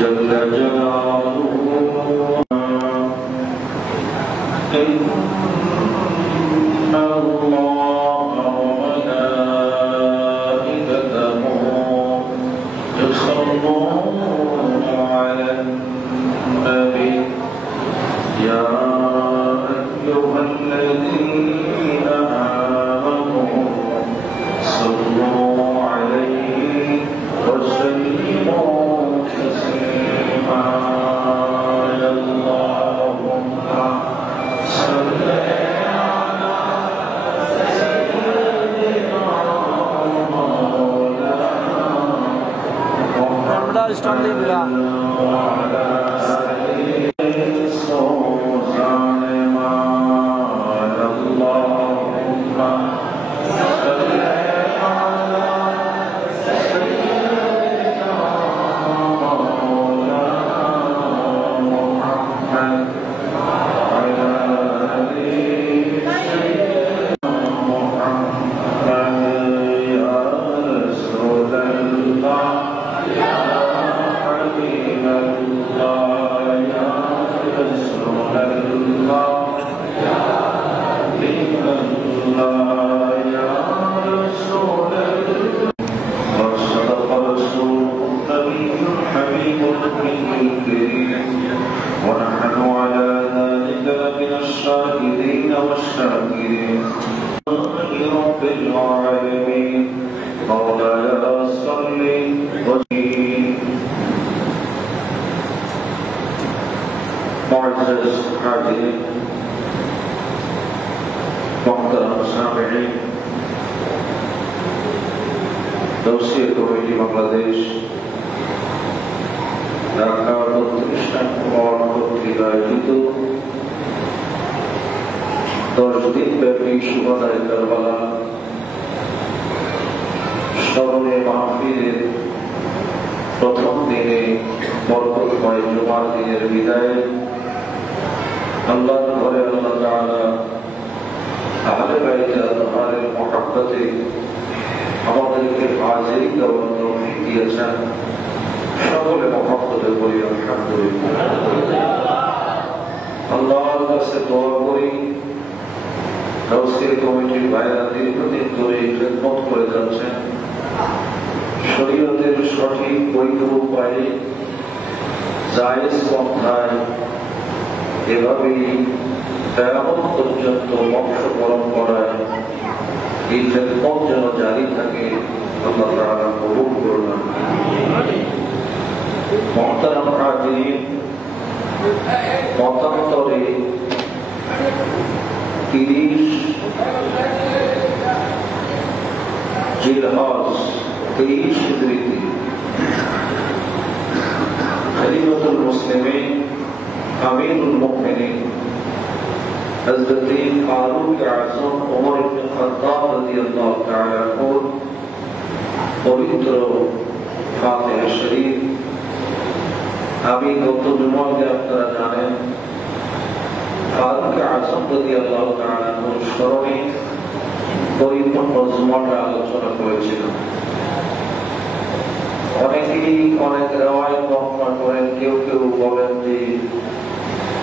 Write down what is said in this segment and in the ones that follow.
جل جلاله إن الله وملائكته يصلون على النبي يا أيها الذين آمنوا صلوا عليه وسلموا تسليما اللهم صل على سيدنا مولانا وعلى বাংলাদেশ ঢাকা প্রতিষ্ঠান কর্তৃক আয়োজিত 10 দিন ব্যাপী শুভাদায় কারবালা স্মরণে মাহফিলের প্রথম দিনে বরকতময় জুমার দিনের বিদায় আল্লাহর ঘরে আল্লাহ তাআলা আহলে বাইত আল-তাহারের মহব্বতে আমাদেরকে হাজির করার তৌফিক দিয়েছেন। সকলে মহব্বতে বলি আলহামদুলিল্লাহ। আল্লাহর কাছে দোয়া করি তাওসির কমিটির ভাইরা দীর্ঘদিন ধরে খেদমত করে যাচ্ছেন, শরীয়তের সঠিক বৈধ উপায়ে জায়েজ পন্থায় এভাবেই কিয়ামত পর্যন্ত বংশ পরম্পরায় এই খেদমত যেন জারি থাকে, আল্লাহ তাআলা কবুল করুন। মুহতারাম হাজিরিন, মতান্তরে 30 জিলহজ 23 হিজরিতে খলিফাতুল মুসলিমিন আমিরুল মুমিনিন হযরত ফারুক আযম ওমর ইবনে খাত্তাব রাদিয়াল্লাহু তাআলা আনহুর পবিত্র ফাতিহা শরীফ, আমি গত জুমাতে আপনারা জানেন ফারুক আযম রাদিয়াল্লাহু তাআলা আনহুর স্মরণে পরিপূর্ণ জুমাটা আলোচনা করেছিলাম। অনেকেই অনেক রিওয়ায়াত বর্ণনা করেন, কেউ কেউ বলেন যে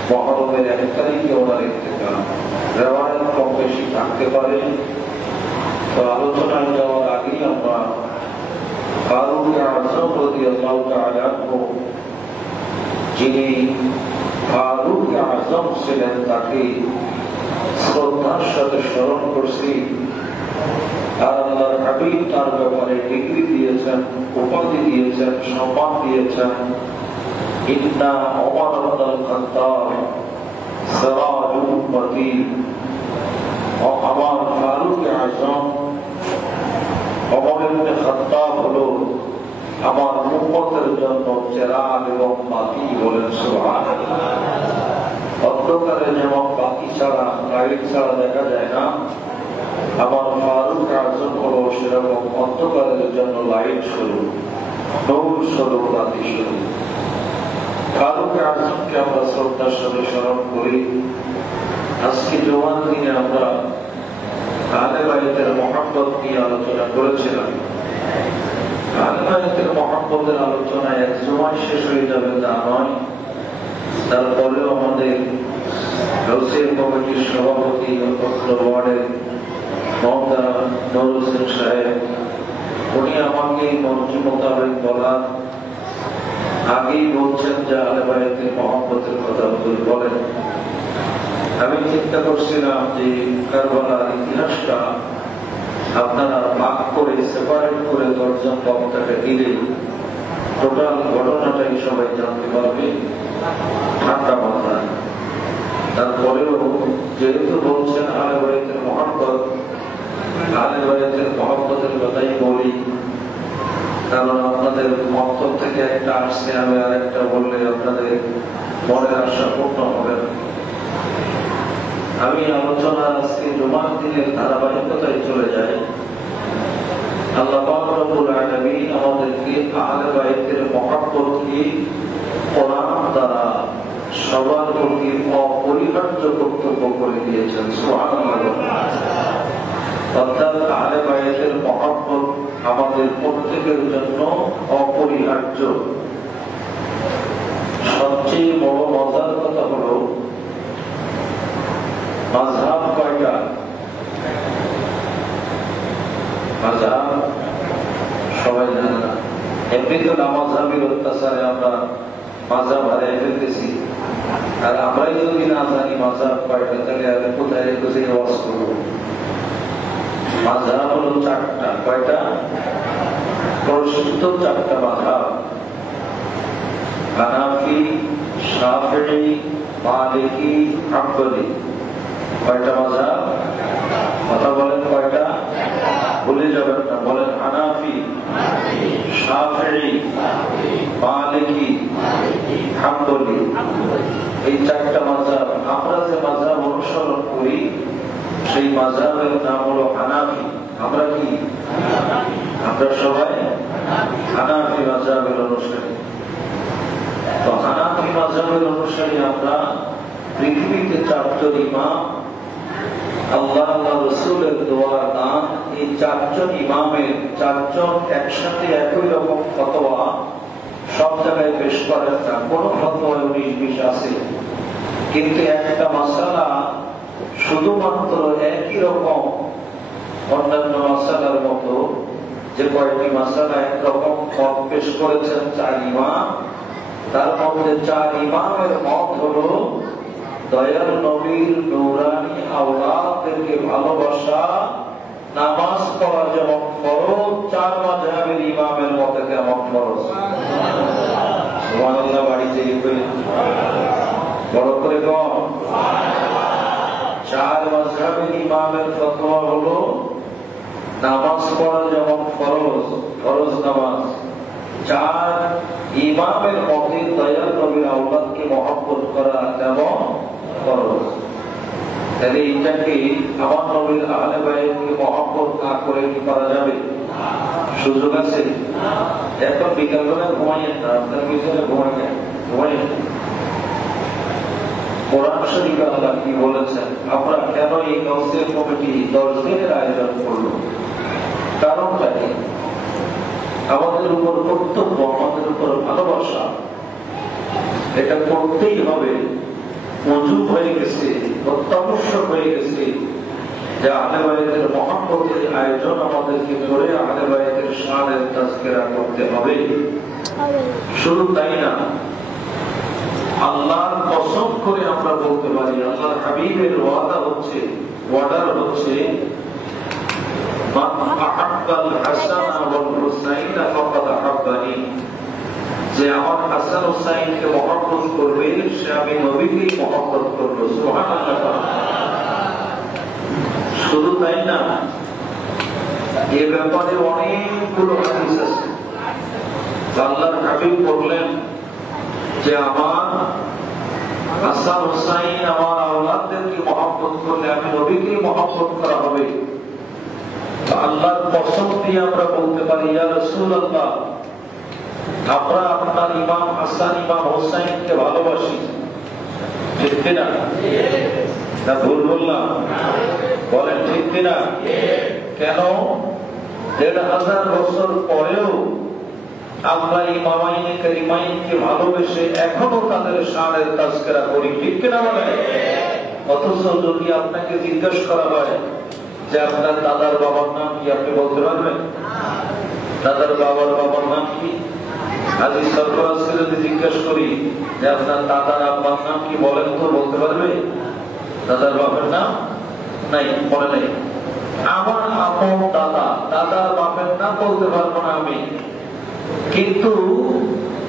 মুহররমের 1 তারিখে ওনার ইন্তেকাল, রিওয়ায়াত কম বেশি থাকতে পারে। তো আলোচনায় যাওয়ার আগেই আমরা ফারুক আযম রাদিয়াল্লাহু তাআলা আনহু, যিনি ফারুক আযম ছিলেন, তাকে শ্রদ্ধার সাথে স্মরণ করছি। আর আল্লাহর হাবিব তার ব্যাপারে ডিগ্রি দিয়েছেন, উপাধি দিয়েছেন, সম্মান দিয়েছেন। ইন্না ওমর ইবনুল খাত্তাব সিরাজুল উম্মতি, আমার ফারুক আযম ওমর ইবনে খাত্তাব হলো আমার উম্মতের জন্য চেরাগ এবং বাতি। বলেন সুবহানাল্লাহ। অন্ধকারে যেমন বাতি ছাড়া, লাইট ছাড়া দেখা যায় না, আমার ফারুক আযম হলো সেরকম অন্ধকারের জন্য লাইট স্বরূপ, নূর স্বরূপ, বাতি স্বরূপ। ফারুক আযমকে আমরা শ্রদ্ধার সাথে স্মরণ করি। আজকে জুমার দিনে আমরা আহলে বাইতের মহব্বত নিয়ে আলোচনা করেছিলাম। আহলে বাইতের মহব্বতের আলোচনায় এক সময় শেষ হয়ে যাবে তা নয়। তারপরেও আমাদের রসির কমিটির সভাপতি ওয়ার্ডের মহতারা নুর হোসেন সাহেব, উনি আমাকে মর্জি মোতাবেক বলার আগেই বলছেন যে আহলে বায়াতের মহব্বতের কথা বলেন। আমি চিন্তা করছিলাম যে কারবালার ইতিহাসটা আপনারা ভাগ করে সেপারেট করে 10 জন বক্তাকে দিলে টোটাল ঘটনাটাই সবাই জানতে পারবে ঠান্ডা মাথায়। তারপরেও যেহেতু বলছেন আহলে বায়াতের মহব্বত, আহলে বায়াতের মহব্বতের কথাই বলি, কারণ আপনাদের মন্তব্য থেকে একটা আসছে, আমি আর একটা বললে আপনাদের মনের আশা পূর্ণ হবে। আমি আলোচনা আজকে জুমার দিনের ধারাবাহিকতায় চলে যাই। আল্লাহ পাক রব্বুল আলামিন আমাদেরকে আহলে বায়াতের মহব্বতকে কোরআন দ্বারা সবার প্রতি অপরিহার্য কর্তব্য করে দিয়েছেন। সুবহানাল্লাহ। অর্থাৎ আহলে বায়াতের মহব্বত আমাদের প্রত্যেকের জন্য অপরিহার্য। সবচেয়ে বড় মজার কথা হলো মাযহাব কয়টা? মাযহাব সবাই জানে না। এমনি তো নামাজহাবের অত্যাচারে আমরা মাযহাব হারিয়ে ফেলতেছি। আর আমরাই যদি না জানি মাযহাব কয়টা, তাহলে আমি কোথায় রেখেছি ওয়াজ করবো? মাযহাব হলো 4টা। কয়টা? প্রসিদ্ধ 4টা মাযহাব: হানাফি, শাফিঈ, মালিকি, হাম্বলি। কয়টা মাযহাব? কথা বলেন কয়টা? ভুলে যাবেন না, বলেন। হানাফি, শাফিঈ, মালিকি, হাম্বলি। এই 4টা মাযহাব। আমরা যে মাযহাব অনুসরণ করি সেই মাযহাবের নাম হলো হানাফি। আমরা কি? আমরা সবাই হানাফি মাযহাবের অনুসারী। তো হানাফি মাযহাবের অনুসারী আমরা। পৃথিবীতে 4 জন ইমাম, আল্লাহ রাসূলের দোয়ার দান, এই 4 জন ইমামের 4 জন একসাথে একই রকম ফতোয়া সব জায়গায় পেশ করেন না। কোন ফতোয়ায় 19-20 আছে, কিন্তু একটা মাসালা শুধুমাত্র একই রকম অন্যান্য মাসালার মতো যে কয়েকটি মাসালা একরকম মত পেশ করেছেন 4 ইমাম, তার মধ্যে 4 ইমামের মত হলো দয়াল নবীর নূরানী আওলাদকে ভালোবাসা, নামাজ পড়া যেমন ফরজ, 4 মাযহাবের ইমামের মতে তেমন ফরজ। সুবহানাল্লাহ। বাড়িতে বড় করে কম। 4 মাযহাবের ইমামের ফতোয়া হলো নামাজ পড়া যেমন ফরজ, ফরজ নামাজ। 4 ইমামের মতে দয়াল নবীর আওলাদকে মহব্বত করা যেমন ফরজ। তাহলে এটাকে আমার নবীর আহলে বায়াতকে মহব্বত না করে কি করা যাবে? সুযোগ আছে? এখন বিকালবেলা ঘুমাইয়েন না, আপনার পিছনে ঘুমাইয়েন। কোরআন শরীফে আল্লাহ কি বলেছেন? আমরা কেন এই কাউন্সিল কমিটি 10 দিনের আয়োজন করলো? কারণটা কি? আমাদের উপর কর্তব্য, আমাদের উপর ভালোবাসা, এটা করতেই হবে। মজুব হয়ে গেছে, অত্যাবশ্যক হয়ে গেছে যে আহলে বায়াতের মহব্বতের আয়োজন আমাদেরকে করে আহলে বায়াতের শানের তাজকিরা করতে হবে। শুধু তাই না, আল্লাহর কসম করে আমরা বলতে পারি, আল্লাহর হাবিবের ওয়াদা হচ্ছে, ওয়াদার হচ্ছে, মান আহাব্বাল হাসান ওয়াল হুসাইন ফাকাদ আহাব্বানি, যে আমার হাসান হুসাইনকে মহব্বত করবে সে আমি নবীকেই মহব্বত করব। সুবহানাল্লাহ। শুধু তাই না, এ ব্যাপারে অনেকগুলো হাদিস আছে। আল্লাহর হাবিব বললেন যে আমার হাসান হুসাইন আমার আওলাদদেরকে মহব্বত করলে আমি নবীকেই মহব্বত করা হবে। আল্লাহর কসম দিয়ে আমরা বলতে পারি, ইয়া রাসূলুল্লাহ, আমরা আপনার ইমাম হাসান ইমাম হুসাইনকে ভালোবাসি। ঠিক কিনা? না ভুল বললাম? বলেন ঠিক কিনা? কেন? 1500 বছর পরেও আমরা ইমামাইনে কারিমাইনকে ভালোবেসে এখনো তাদের শানের তাজকিরা করি, ঠিক কিনা বলে? অথচ যদি আপনাকে জিজ্ঞেস করা হয় যে আপনার দাদার বাবার নাম কি, আপনি বলতে পারবেন? দাদার বাবার নাম কি? হাজী সরফরাজ যদি জিজ্ঞেস করি যে আপনার দাদার আব্বার নাম কি, বলেন তো, বলতে পারবে? দাদার বাবার নাম নাই, বলে নেই। আমার আপন দাদার বাপের নাম বলতে পারবো না আমি, কিন্তু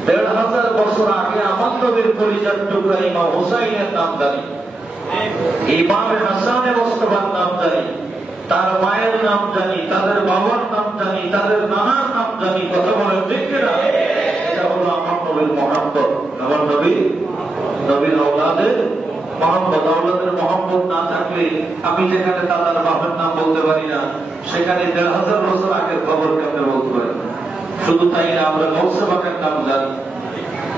১৫০০ বছর আগে আমার নবীর পরিচয় টুকরা ইমাম হুসাইনের নাম জানি, ইমাম হাসানে মোস্তফার নাম জানি, তার মায়ের নাম জানি, তাদের বাবার নাম জানি, তাদের নানার নাম জানি। কথা বলেন ঠিক কিনা? এটা হলো আমার নবীর মহব্বত, আমার নবীর আওলাদের মহব্বত। আওলাদের মহব্বত না থাকলে আমি যেখানে দাদার বাপের নাম বলতে পারি না, সেখানে ১৫০০ বছর আগের খবর কেমনে বলতে পারি না। শুধু তাই না, আমরা গৌসে পাকের নাম জানি,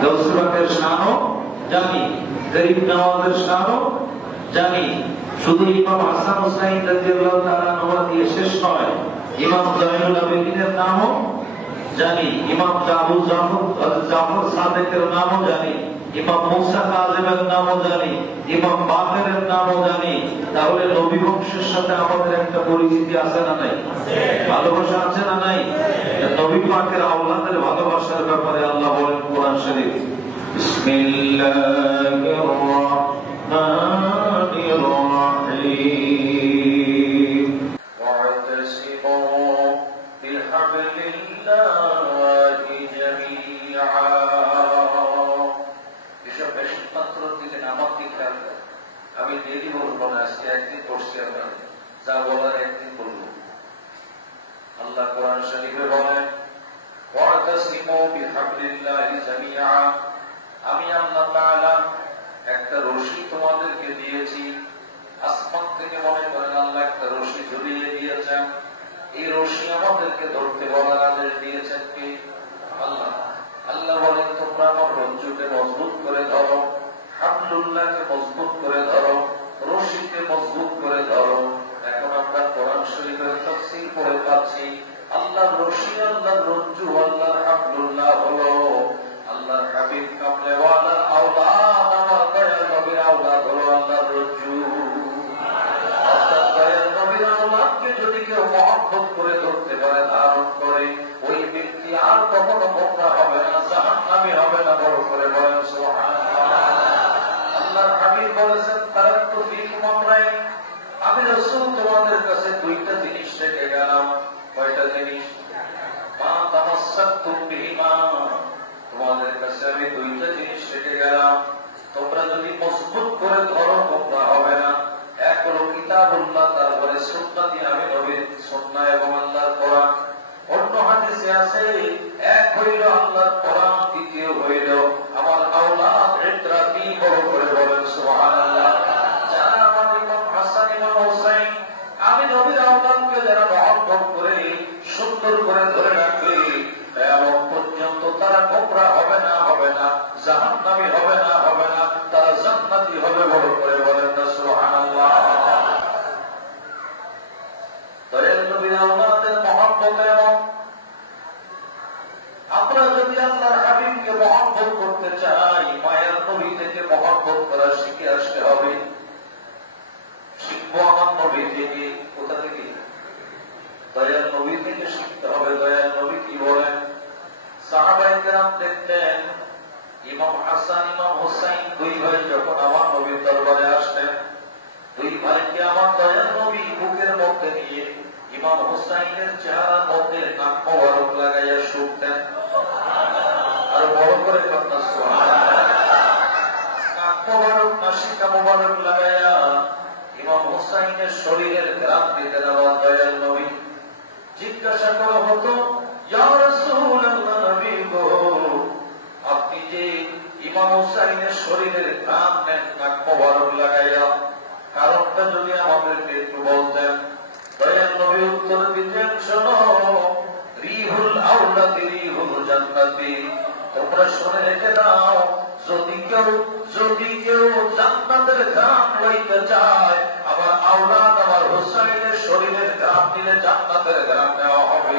গৌসে পাকের শানও জানি, গরিব নওয়াজের শানও জানি। শুধু ইমাম হাসান হুসাইন রাদিয়াল্লাহু তাআলা আনহু দিয়ে শেষ নয়, ইমাম জয়নুল আবেদিনের নামও জানি, ইমাম জাফর সাদেকের নামও জানি, ইমাম মুসা কাযিমের নামও জানি, ইমাম বাকেরের নামও জানি। তাহলে নবী বংশের সাথে আমাদের একটা পরিচিতি আছে না নাই? ভালোবাসা আছে না নাই? নবী পাকের আওলাদের ভালোবাসার ব্যাপারে আল্লাহ বলেন কোরআন শরীফ, বিসমিল্লাহির রাহমানির রাহিম, ওয়াতাসিমু বিহাবলিল্লাহি জামিআ। এসব বেশি পাত্র দিকে নামাজ কি খেয়াল করে? আমি দেরি বলবো না, আজকে একদিন পড়ছি, আপনার যা বলার একদিন বলবো। আল্লাহ কোরআন শরীফে বলেন, ওয়াতাসিমু বিহাবলিল্লাহি জামিআ, আমি আল্লাহ তাআলা একটা রশি তোমাদেরকে দিয়েছি। আসমান থেকে মনে করেন আল্লাহ একটা রশি ঝুলিয়ে দিয়েছেন, এই রশি আমাদেরকে ধরতে বলার আদেশ দিয়েছেন কি? আল্লাহ। আল্লাহ বলেন, তোমরা আমার রজ্জুকে মজবুত করে ধরো, হাবলুল্লাহকে মজবুত করে ধরো, রশিকে মজবুত করে ধরো। এখন আমরা কোরআন শরীফের তাফসীর পড়ে পাচ্ছি, আল্লাহর রশি, আল্লাহর রজ্জু, আল্লাহর হাবলুল্লাহ হলো আল্লাহর হাবিব কামলেওয়ালার আওলাদ, আমার দয়াল নবীর আওলাদ হলো আল্লাহর রজ্জু। আল্লাহর দয়াল নবীর আওলাদকে যদি কেউ মহব্বত করে ধরতে পারে, ধারণ করে, ওই ব্যক্তি আর কখনো গোমরা হবে না, জাহান্নামী হবে না। বড় করে বলেন সুবহানাল্লাহ। আল্লাহর হাবিব বলেছেন, তারাক্তু ফীকুম আমরাইন, আমি রাসূল তোমাদের কাছে দুইটা জিনিস রেখে গেলাম। কয়টা জিনিস? মা তামাসসাকতুম বিহিমা, তোমাদের কাছে আমি দুইটা জিনিস রেখে গেলাম, তোমরা যদি মজবুত করে ধরো তোমরা হবে না। এক হলো কিতাবুল্লাহ, তারপরে সুন্নাতি, আমি নবীর সুন্নাহ এবং আল্লাহর কোরআন। অন্য হাদিসে আছে, এক হইল আল্লাহর কোরআন, দ্বিতীয় হইল আমার আওলাদ। এটা কি? বড় করে বলেন সুবহানাল্লাহ। যারা আমার ইমাম হাসান, ইমাম হুসাইন, আমি নবীর আওলাদকে যারা মহব্বত করে সুন্দর করে ধরে রাখে, এমন পর্যন্ত তারা গোমরা হবে না, জাহান্নামী হবে না, তারা জান্নাতি হবে। বড় করে বলেন না সুবহানাল্লাহ। দয়াল নবীর আওলাদের মহব্বত, এবং আমরা যদি আল্লাহর হাবিবকে মহব্বত করতে চাই, মায়ের নবী থেকে মহব্বত করা শিখে আসতে হবে। শিখবো আমার নবী থেকে। কোথা থেকে? দয়াল নবী থেকে শিখতে হবে। দয়াল নবী কি বলেন? সাহাবায়ে কেরাম দেখতেন, ইমাম হাসান, ইমাম হুসাইন দুই ভাই যখন আমার নবীর দরবারে আসতেন, দুই ভাইকে আমার দয়াল নবী বুকের মধ্যে নিয়ে ইমাম হুসাইনের চেহারার মধ্যে নাক মোবারক লাগাইয়া শুনতেন। আর বড় করে কথা, নাক মোবারক, নাসিকা মোবারক লাগাইয়া ইমাম হুসাইনের শরীরের গ্রাম দিতেন আমার দয়াল নবী। জিজ্ঞাসা করা হতো, ইয়া রাসূলুল্লাহ, নবী গো, আপনি যে ইমাম হুসাইনের শরীরের গ্রাম নেন নাক মোবারক লাগাইয়া, কারণটা যদি আমাদেরকে একটু বলতেন। দয়াল নবী উত্তর দিতেন, শোনো, রিহুল আওলাদি রিহুল জান্নাতি, তোমরা শুনে রেখে দাও, যদি কেউ জান্নাতের ঘ্রাণ লইতে চায়, আমার আওলাদ, আমার হুসাইনের শরীরের ঘ্রাণ দিলে জান্নাতের ঘ্রাণ নেওয়া হবে।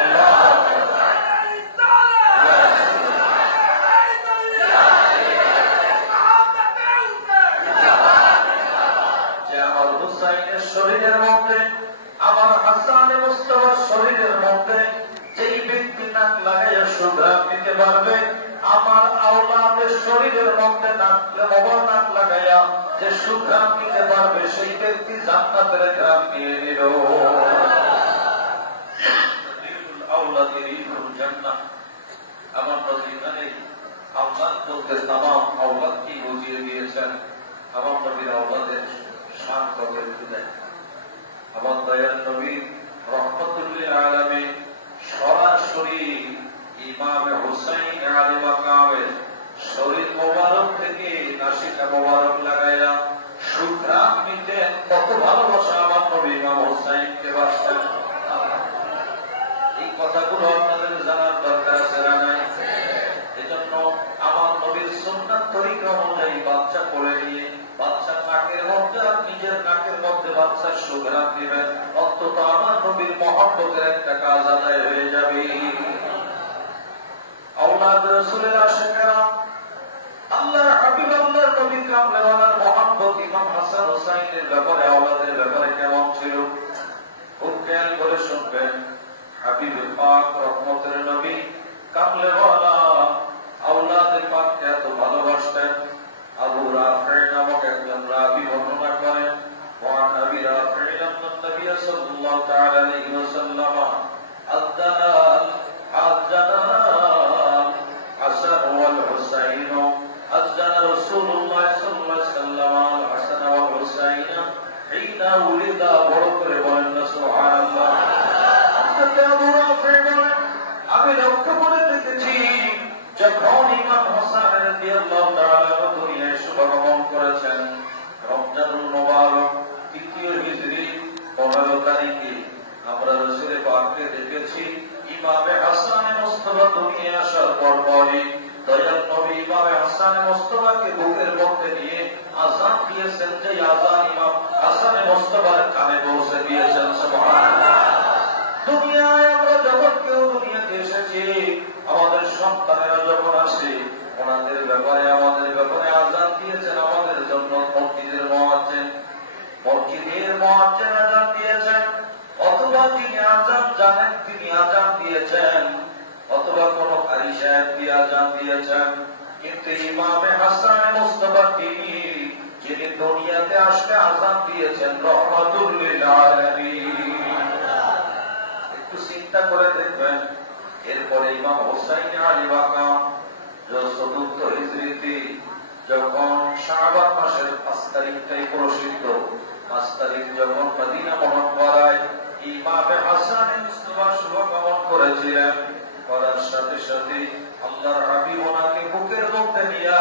আল্লাহ নাক লাগাইয়া সুঘ্রাণ নিতে পারবে, আমার আওলাদের শরীরের মধ্যে নাক লাগাইয়া যে সুঘ্রাণ নিতে পারবে সেই ব্যক্তি জান্নাতের ঘ্রাণ নিয়ে নিল। আমার নবী এখানে আওলাদ বলতে তামাম আওলাদ কি বুঝিয়ে দিয়েছেন। আমার নবীর আওলাদের শান কবে দেন। আমার দয়াল নবী রহমতুল্লিল আলামিন সরাসরি ইমামে হুসাইন আলী মাকামের শরীর মোবারক থেকে নাসিকা মোবারক লাগাইয়া সুঘ্রাণ নিতেন। কত ভালোবাসা আমার নবী ইমাম হুসাইনকে বাঁচতেন। এই কথাগুলো আপনাদের জানার দরকার আছে না নাই? এজন্য আমার নবীর সুন্নাত তরিকা অনুযায়ী বাচ্চা কোলে নিয়ে বাচ্চার নাকের মধ্যে আর নিজের নাকের মধ্যে বাচ্চার সুঘ্রাণ দিবেন, অন্তত আমার নবীর মহব্বতের একটা কাজ আদায় হয়ে যাবে। আওলাদ রাসূলের আশিকেরা আল্লাহর হাবিব আল্লাহর নবী কামলেওয়ালার মহব্বত ইমাম হাসান হুসাইনের ব্যাপারে, আওলাদের ব্যাপারে কেমন ছিল খুব খেয়াল করে শুনবেন। হাবিব পাক রহমতের নবী কামলেওয়ালা আওলাদের পাককে এত ভালোবাসতেন। আবু রাফি নামক একজন রাবী বর্ণনা করেন, ওয়ান আবি রাফি আন্না নবী সাল্লাল্লাহু তাআলা আলাইহি ওয়াসাল্লাম আযানা হাসান ওয়াল হুসাইন, আযানা রাসূলুল্লাহ সাল্লাল্লাহু আলাইহি ওয়াসাল্লাম আল হাসান ওয়াল হুসাইন হিনা উলিদা। বড় করে বলেন না সুবহানাল্লাহ। আবু রাফি বলেন, আমি লক্ষ্য করে দেখেছি যখন ইমাম হাসান রাদিয়াল্লাহু তাআলা দুনিয়ায় শুভাগমন করেছেন রমজানুল মুবারক ৩য় হিজরি ১৫ তারিখে, আমরা রাসূল পাককে দেখেছি ইমামে হাসানে মুস্তাফা দুনিয়ায় আসার পরপরই দয়াল নবী ইমামে হাসানে মুস্তাফাকে বুকের মধ্যে নিয়ে আযান দিয়েছেন, যে আযান ইমাম হাসানে মুস্তাফার কানে পৌঁছে দিয়েছেন। সুবহানাল্লাহ। দুনিয়ায় আমরা যখন কেউ দুনিয়াতে এসেছি, আমাদের সন্তানেরা যখন আসে ওনাদের ব্যাপারে আমাদের ব্যাপারে আযান দিয়েছেন, আমাদের জন্য মসজিদের মুয়াজ্জিন আযান দিয়েছেন, অথবা তিনি আযান জানেন তিনি আযান দিয়েছেন, অথবা কোন কারি সাহেব দিয়ে আযান দিয়েছেন। কিন্তু ইমামে হাসান মুস্তাফা যিনি দুনিয়াতে আসলে আযান দিয়েছেন রহমাতুল লিল আলামিন। একটু চিন্তা করে দেখবেন। এরপরে ইমাম হুসাইন আলী মাকাম ৪র্থ হিজরিতে যখন শাবান মাসের ৫ তারিখটাই প্রসিদ্ধ, ৫ তারিখ যখন মদিনা মুনাওয়ারায় ইমামে হাসান মুস্তাফা শুভগমন করেছিলেন, করার সাথে সাথে আল্লাহর হাবিব ওনাকে বুকের মধ্যে নিয়ে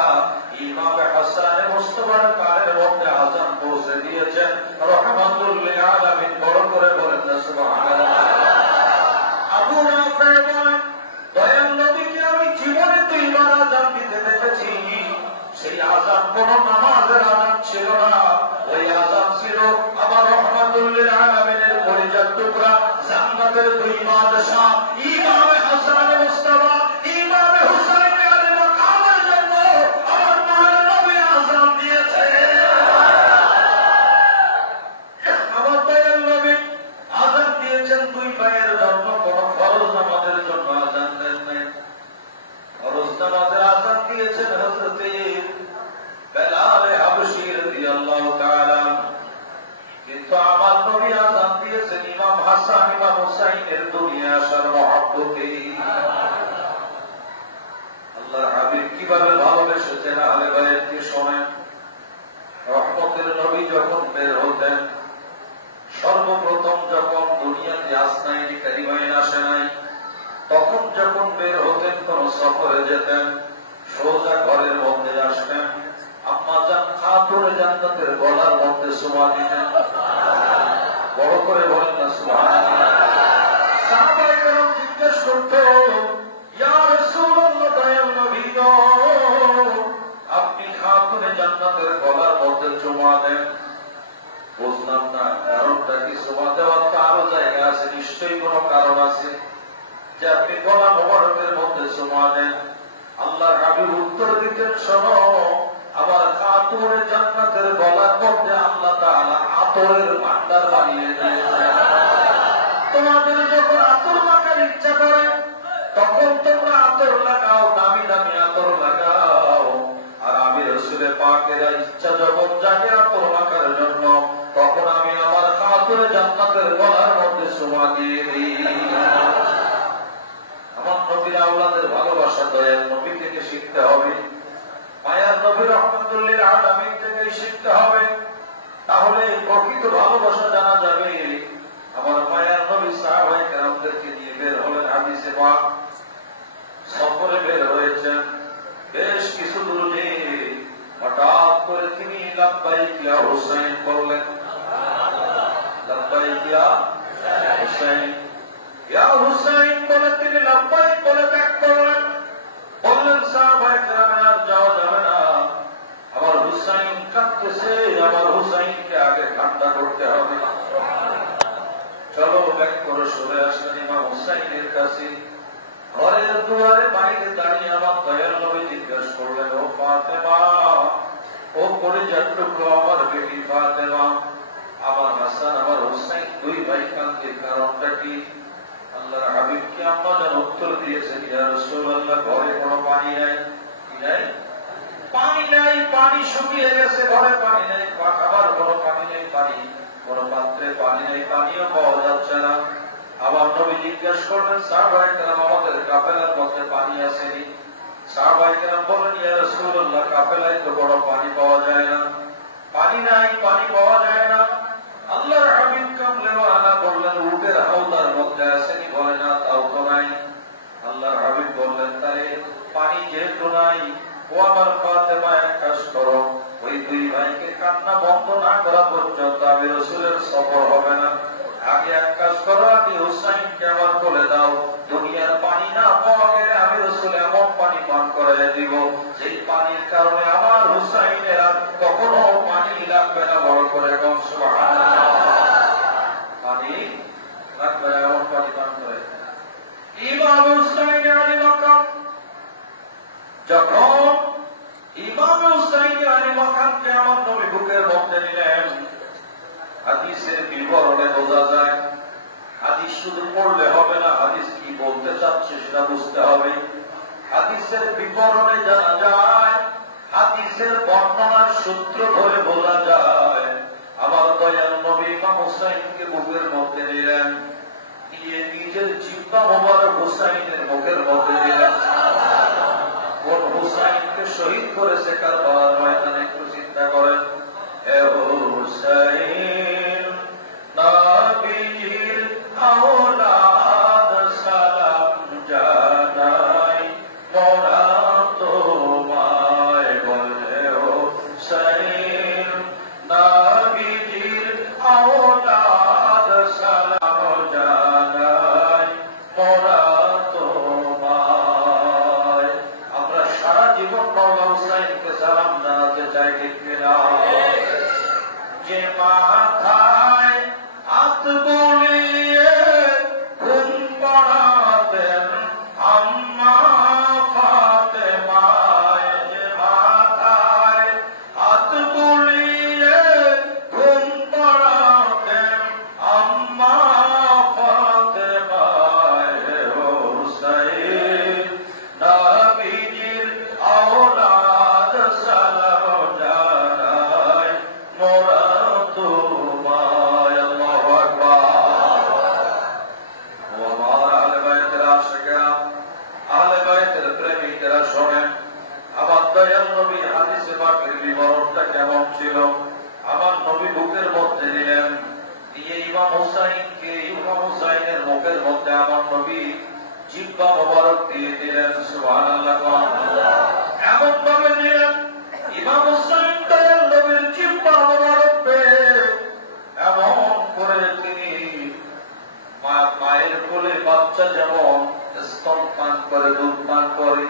ইমামে হাসান মুস্তাফার কানের মধ্যে আযান পৌঁছে দিয়েছেন রহমাতুল লিল আলামিন। বড় করে বলেন না সুবহানাল্লাহ। আবু রাফি বলেন, দয়াল নবীকে আমি জীবনে ২ বার আযান দিতে দেখেছি। সেই আযান কোন নামাজের আযান ছিল না, ওই আযান ছিল আমার রহমাতুল লিল আলামিনের কলিজার টুকরা জান্নাতের ২ বাদশা ইমামে হাসান মুস্তাফা ইমামে হুসাইন আলী মাকামের জন্য আমার মায়ের নবী আযান দিয়েছে। আমার দয়াল নবী আযান দিয়েছেন ২ ভাইয়ের জন্য, কোন ফরজ নামাজের জন্য আযান দেন নাই। ফরজ নামাজের আযান দিয়েছেন হযরতে বেলাল হাবশী রাদিয়াল্লাহু তাআলা। কিন্তু আমার নবী আযান দিয়েছেন ইমাম হাসান ইমাম হুসাইনের দুনিয়া আসার মহব্বতে। আল্লাহর হাবিব কিভাবে ভালোবেসেছেন আহলে বাইতকে শোনেন। রহমতের নবী যখন বের হতেন, সর্বপ্রথম যখন দুনিয়াতে আসনাইনি কারিমাইন আসে নাই, তখন যখন বের হতেন কোন সফরে যেতেন, সোজা ঘরের মধ্যে আসতেন, আম্মা জান খাতুনে জান্নাতের গলার মধ্যে চুমা দিতেন। বড় করে বলেন না সুবহানাল্লাহ। সাহাবায়ে কেরাম জিজ্ঞেস করত, ইয়া রাসূলুল্লাহ, দয়াল নবী গো, আপনি খাতুনে জান্নাতের গলার মধ্যে চুমা দেন, বুঝলাম না কারণটা কি? চুমা দেওয়ার তো আরো জায়গা আছে, নিশ্চয়ই কোন কারণ আছে যে আপনি গলা মোবারকের মধ্যে চুমা দেন। আল্লাহর হাবিব উত্তর দিতেন, শোনো, আমার খাতুনে জান্নাতের গলার মধ্যে আল্লাহ তাআলা আতরের ভান্ডার বানিয়ে দিয়েছেন। তোমাদের যখন আতর মাখার ইচ্ছা করে তখন লাগাও, দামি দামি আতর লাগাও। আর আমি রাসূলের পাকের ইচ্ছা যখন জাগে আতর লাগার জন্য, তখন আমি আমার কাতরে জান্নাতের গলার মধ্যে সুমা দিয়ে দিই। আমার নবীর আওলাদের ভালোবাসা দয়ার নবী থেকে শিখতে হবে, মায়ার নবী রহমাতুল্লিল আলামিন থেকে শিখতে হবে। তাহলে প্রকৃত ভালোবাসা জানা যাবে। আমার মায়ার নবী সাহাবায়ে কেরামদেরকে নিয়ে বের হলেন হাদিসে পাক। সফরে বের হয়েছেন, বেশ কিছু দূর নিয়ে হঠাৎ করে তিনি লাব্বাইক ইয়া হুসাইন বললেন। লাব্বাইক ইয়া হুসাইন, ইয়া হুসাইন বলে তিনি লাব্বাইক বলে ত্যাগ করলেন। বললেন সাহাবায়ে কেরাম, আর যাওয়া যাবে না, আমার হুসাইন কাঁদতেছে, আমার হুসাইনকে আগে ঠান্ডা করতে হবে। চলো ব্যাক করে সরে আসলেন ইমাম হুসাইনের কাছে। ঘরের দুয়ারে বাইরে দাঁড়িয়ে আমার দয়াল নবী জিজ্ঞাসা করলেন, ও ফাতেমা, ও কলিজার টুকরো আমার বেটি ফাতেমা, আমার হাসান আমার হুসাইন দুই ভাই কাঁদছে, কারণটা কি? আল্লাহর হাবিবকে আম্মা যেন উত্তর দিয়েছেন, ইয়া রাসূলুল্লাহ, ঘরে কোনো পানি নাই। কি নাই? পানি নাই, পানি শুকিয়ে গেছে, ঘরে পানি নেই, খাবার কোনো পানি নেই, পানি কোনো পাত্রে পানি নেই, পানিও পাওয়া যাচ্ছে না। আবার নবী জিজ্ঞাসা করলেন, সাহাবায়ে কেরাম, আমাদের কাফেলার মধ্যে পানি আসেনি? সাহাবায়ে কেরাম বলেন, ইয়া রাসূলুল্লাহ, কাফেলায় তো বড় পানি পাওয়া যায় না, পানি নাই, পানি পাওয়া যায় না। আল্লাহর হাবিব কামলেওয়ালা বললেন, উটের হাওদার মধ্যে আসেনি? বলে না, তাও তো নাই। আল্লাহর হাবিব বললেন, তাহলে পানি যেহেতু নাই, ও আমার ফাতেমা, এক কাজ করো, ওই দুই ভাইকে কান্না বন্ধ না করা পর্যন্ত আমি রাসূলের সফর হবে না। আগে এক কাজ করো, আগে হুসাইনকে আমার বলে দাও, দুনিয়ার পানি না পাওয়া গেলে আমি রাসূল এমন পানি পান করে দিব, সেই পানির কারণে আমার হুসাইনের আর কখনো পানি লাগবে না। বড় করে বলুন সুবহানাল্লাহ। পানি লাগবে না, এমন পানি পান করে। ইমাম হুসাইন আলী মাকাম, যখন ইমাম হুসাইন আলী মাকামকে আমার নবী বুকের মধ্যে নিলেন, হাদিসের বিবরণে বোঝা যায়, হাদিস শুধু পড়লে হবে না, হাদিস কি বলতে চাচ্ছে সেটা বুঝতে হবে। হাদিসের বিবরণে জানা যায়, হাদিসের বর্ণনার সূত্র ধরে বোঝা যায়। আমার দয়াল নবী ইমাম হুসাইনকে বুকের মধ্যে নিলেন, দিয়ে নিজের জিহ্বা মোবারক হুসাইনের মুখের মধ্যে দিলেন। কোন হুসাইনকে শহীদ করেছে কারবালার ময়দানে, একটু চিন্তা করেন। হে হুসাইন, নবীর আওলাদ, সালাম জানাই মোরা তোমায়। বলে হুসাইন, নবীর আওলাদ, সালাম জানাই মোরা তোমায়। আমরা সারা জীবন মাওলা হুসাইনকে সালাম জানাতে চাই, ঠিক কিনা? যে মাথায় হাত বুলিয়ে ঘুম পড়াতেন আম্মা ফাতেমায়, যে মাথায় হাত বুলিয়ে ঘুম পড়াতেন আম্মা ফাতেমায়। হুসাইন, নবীজির আওলাদ, সালাম জানাই মোরা তোমায়। আল্লাহু আকবার। ও আমার আহলে বাইতের আশিকেরা, আহলে বাইতের প্রেমিকেরা, শোনেন, আমার দয়াল নবী হাদিসে পাকের বিবরণটা কেমন ছিল। আমার নবী বুকের মধ্যে নিলেন, দিয়ে ইমাম হুসাইনকে, ইমাম হুসাইনের মুখের মধ্যে আমার নবী জিহ্বা মোবারক দিয়ে দিলেন। সুবহানাল্লাহ। এমন ভাবে দিলেন, ইমাম হুসাইন দয়াল নবীর জিহ্বা মোবারক পেয়ে এমন করে তিনি মায়ের কোলে বাচ্চা যেমন স্তন পান করে, দুধ পান করে,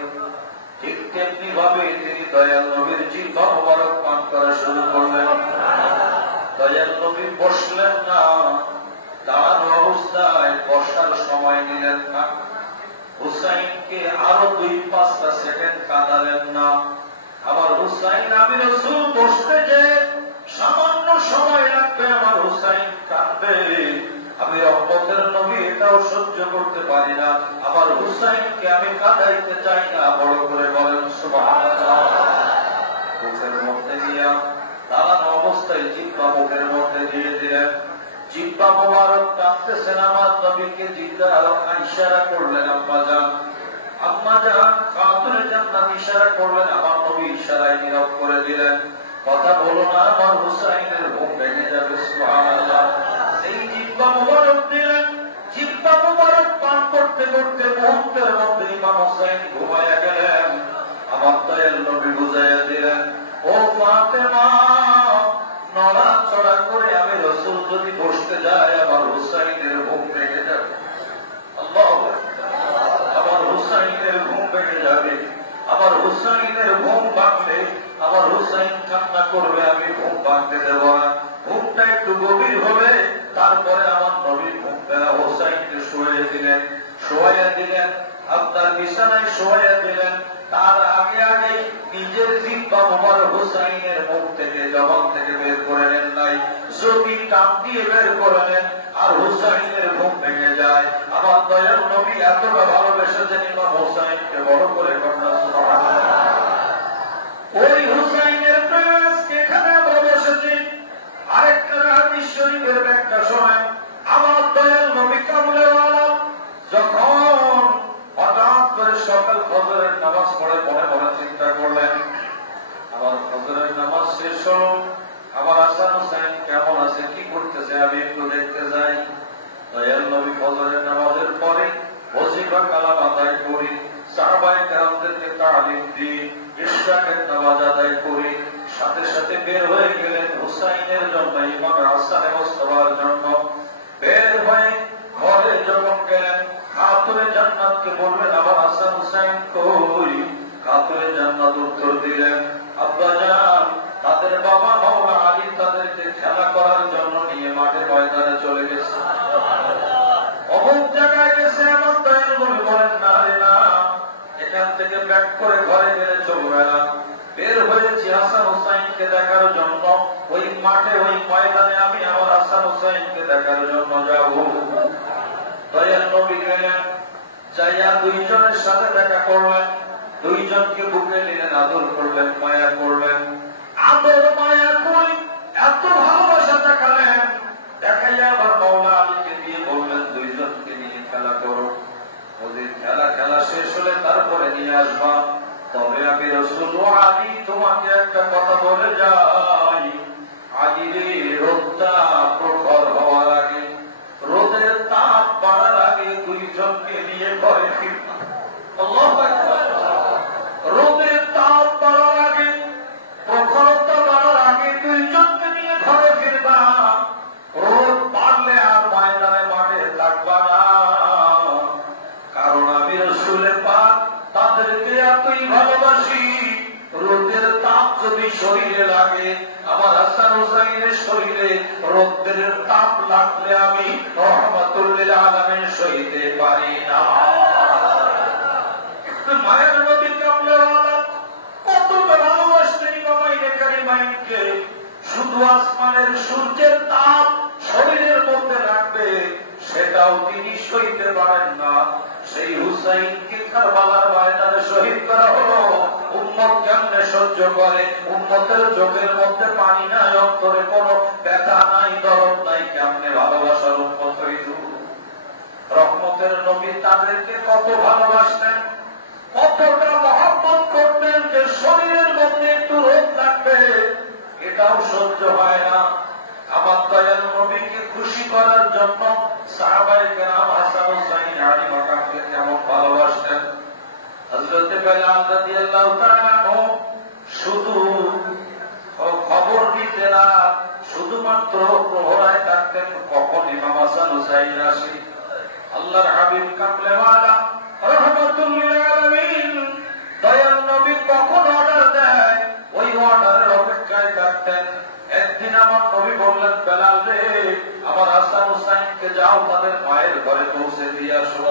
ঠিক তেমনি ভাবে তিনি দয়াল নবীর জিহ্বা মোবারক পান করা শুরু করলেন। দয়াল নবী বসলেন না, দাঁড়ানো অবস্থায় বসার সময় নিলেন না। হুসাইনকে আরো 2-5টা সেকেন্ড কাঁদালেন না। আমার হুসাইন, আমি রাসূল বসতে যে সামান্য সময় লাগবে, আমার হুসাইন কাঁদবে। আমি রহমতের নবী এটাও সহ্য করতে পারি না, আমার হুসাইনকে আমি কাঁদাইতে চাই না। বড় করে বলেন সুবহানাল্লাহ। মুখের মধ্যে নিয়ে দাঁড়ানো অবস্থায় জিহ্বা মুখের মধ্যে দিয়ে দিলেন। জিহ্বা মোবারক কাঁপতেছেন, আমার নবীকে ইশারা করলেন আম্মা যান, আম্মা যান খাতুনে জান্নাত ইশারা করলেন, আমার নবী ইশারায় নীরব করে দিলেন। কথা বলো না, আমার হুসাইনের ঘুম ভেঙে যাবে। সুবহানাল্লাহ। এই জিহ্বা মোবারক দিলেন, জিহ্বা মোবারক পান করতে করতে মুহূর্তের মধ্যে ইমাম হুসাইন ঘুমায়া গেলেন। আমার দয়াল নবী বুঝাইয়া দিলেন, ও ফাতেমা, নড়াচড়া করে আমি রাসূল যদি বসতে যাই, আমার হুসাইনের ঘুম ভেঙে যাবে। আল্লাহু আকবার। আমার হুসাইনের ঘুম ভেঙে যাবে। আমার হুসাইনের ঘুম ভাঙলে আমার হুসাইন কান্না করবে, আমি ঘুম ভাঙতে দেব না। ঘুমটা একটু গভীর হবে, তারপরে আমার নবীর ঘুমটা হুসাইনকে শুয়ে দিলেন। শোয়াইয়া দিলেন, আপনার বিছানায় শোয়াইয়া দিলেন। তার আগে আগে নিজের জিহ্বা মোবারক হুসাইনের মুখ থেকে, জবান থেকে বের করে নেন নাই, যদি টান দিয়ে বের করে নেন আর হুসাইনের ঘুম ভেঙে যায়। আমার দয়াল নবী এতটা ভালোবেসেছেন ইমাম হুসাইনকে। বড় করে কন্যা সুবহানাল্লাহ। ওই হুসাইনের প্রেসকে এখানে বসেছি। আরেকটা হাদিস শরীফের ব্যাখ্যা শোনেন। আমার দয়াল নবী কামলেওয়ালা যখন হঠাৎ করে সকাল ফজরের নামাজ পড়ে মনে মনে চিন্তা করলেন, আমার ফজরের নামাজ শেষ হল, আমার হাসান হুসাইন কেমন আছে, কি করতেছে, আমি একটু দেখতে যাই। দয়াল নবী ফজরের নামাজের পরে ওয়াজিফা কালাম আদায় করি, সাহাবায়ে কেরামদেরকে তালিম দিই, ইশরাকের নামাজ আদায় করি, সাথে সাথে বের হয়ে গেলেন হুসাইনের জন্য, ইমাম হাসানের মোস্তফার জন্য। বের হয়ে ঘরে যখন গেলেন, খাতুনে জান্নাতকে বললেন, আমার হাসান হুসাইন কই? খাতুনে জান্নাত উত্তর দিলেন, আব্বা জান, তাদের বাবা মাওলা আলী তাদেরকে খেলা করার জন্য নিয়ে মাঠে ময়দানে চলে গেছে, অমুক জায়গায় গেছে। আমার দয়াল নবী বলেন, না রে না, এখান থেকে ব্যাক করে ঘরে গেলে চলবে না। বের হয়েছি হাসান হুসাইনকে দেখার জন্য, ওই মাঠে ওই ময়দানে আমি আমার হাসান হুসাইনকে দেখার জন্য যাব। দয়াল নবী গেলেন, যাইয়া দুইজনের সাথে দেখা করলেন, দুইজনকে বুকে নিলেন, আদর করলেন, মায়া করলেন। আদর মায়া করে এত ভালোবাসা দেখালেন, দেখাইয়া আবার মাওলা আলীকে দিয়ে বললেন, দুইজনকে নিয়ে খেলা করো, ওদের খেলা শেষ হলে তারপরে নিয়ে আসবা। তবে আমি রাসূল আলী তোমাকে একটা কথা বলে যাই, আলী রে, রোদটা প্রখর হওয়ার আগে, রোদের তাপ বাড়ার আগে দুইজনকে নিয়ে ঘরে ফিরবা। আল্লাহু আকবার। রোদের তাপ বাড়ার আগে, প্রখরতা বাড়ার আগে দুইজনকে নিয়ে ঘরে ফিরবা। রোদ বাড়লে আর ময়দানে মাঠে থাকবা না, কারণ আমি রাসূলের পাক তাদেরকে এতই ভালোবাসি। রোদের তাপ যদি শরীরে লাগে, আমার হাসান হুসাইনের শরীরে রোদের তাপ লাগলে আমি রহমাতুল লিল আলামিন সইতে পারি না। মায়ের নবী কামলেওয়ালা কতটা ভালোবাসতেন ইমামাইনে কারিমাইনকে, শুধু আসমানের সূর্যের তাপ শরীরের মধ্যে রাখবে, সেটাও তিনি সইতে পারেন না। সেই হুসাইনকে কারবালার ময়দানে শহীদ করা হলো। উম্মত কেমনে সহ্য করে? উম্মতের চোখের মধ্যে পানি নাই, অন্তরে কোনো ব্যথা নাই, দরদ নাই, কেমনে ভালোবাসার উম্মত হইল? রহমতের নবী তাদেরকে কত ভালোবাসতেন, কতটা মহব্বত করতেন যে শরীরের মধ্যে একটু রোদ লাগবে এটাও সহ্য হয় না। আমার দয়াল নবীকে খুশি করার জন্য সাহাবায়ে কেরাম হাসান হুসাইন আলী মাকামকে কেমন ভালোবাসতেন। হযরত বেলাল রাদিয়াল্লাহু তাআলা শুধু খবর নিতে না, শুধুমাত্র প্রহরায় থাকতেন কখন ইমাম হাসান হুসাইন আসে। আল্লাহর হাবিব কামলেওয়ালা রাহমাতুল লিল আলামিন দয়াল নবী কখন অর্ডার দেয়, ওই অর্ডারের অপেক্ষায় থাকতেন। একদিন আমার নবী বললেন, বেলাল রে, আমার হাসান হুসাইনকে যাও তাদের মায়ের ঘরে পৌঁছে দিয়ে আসো,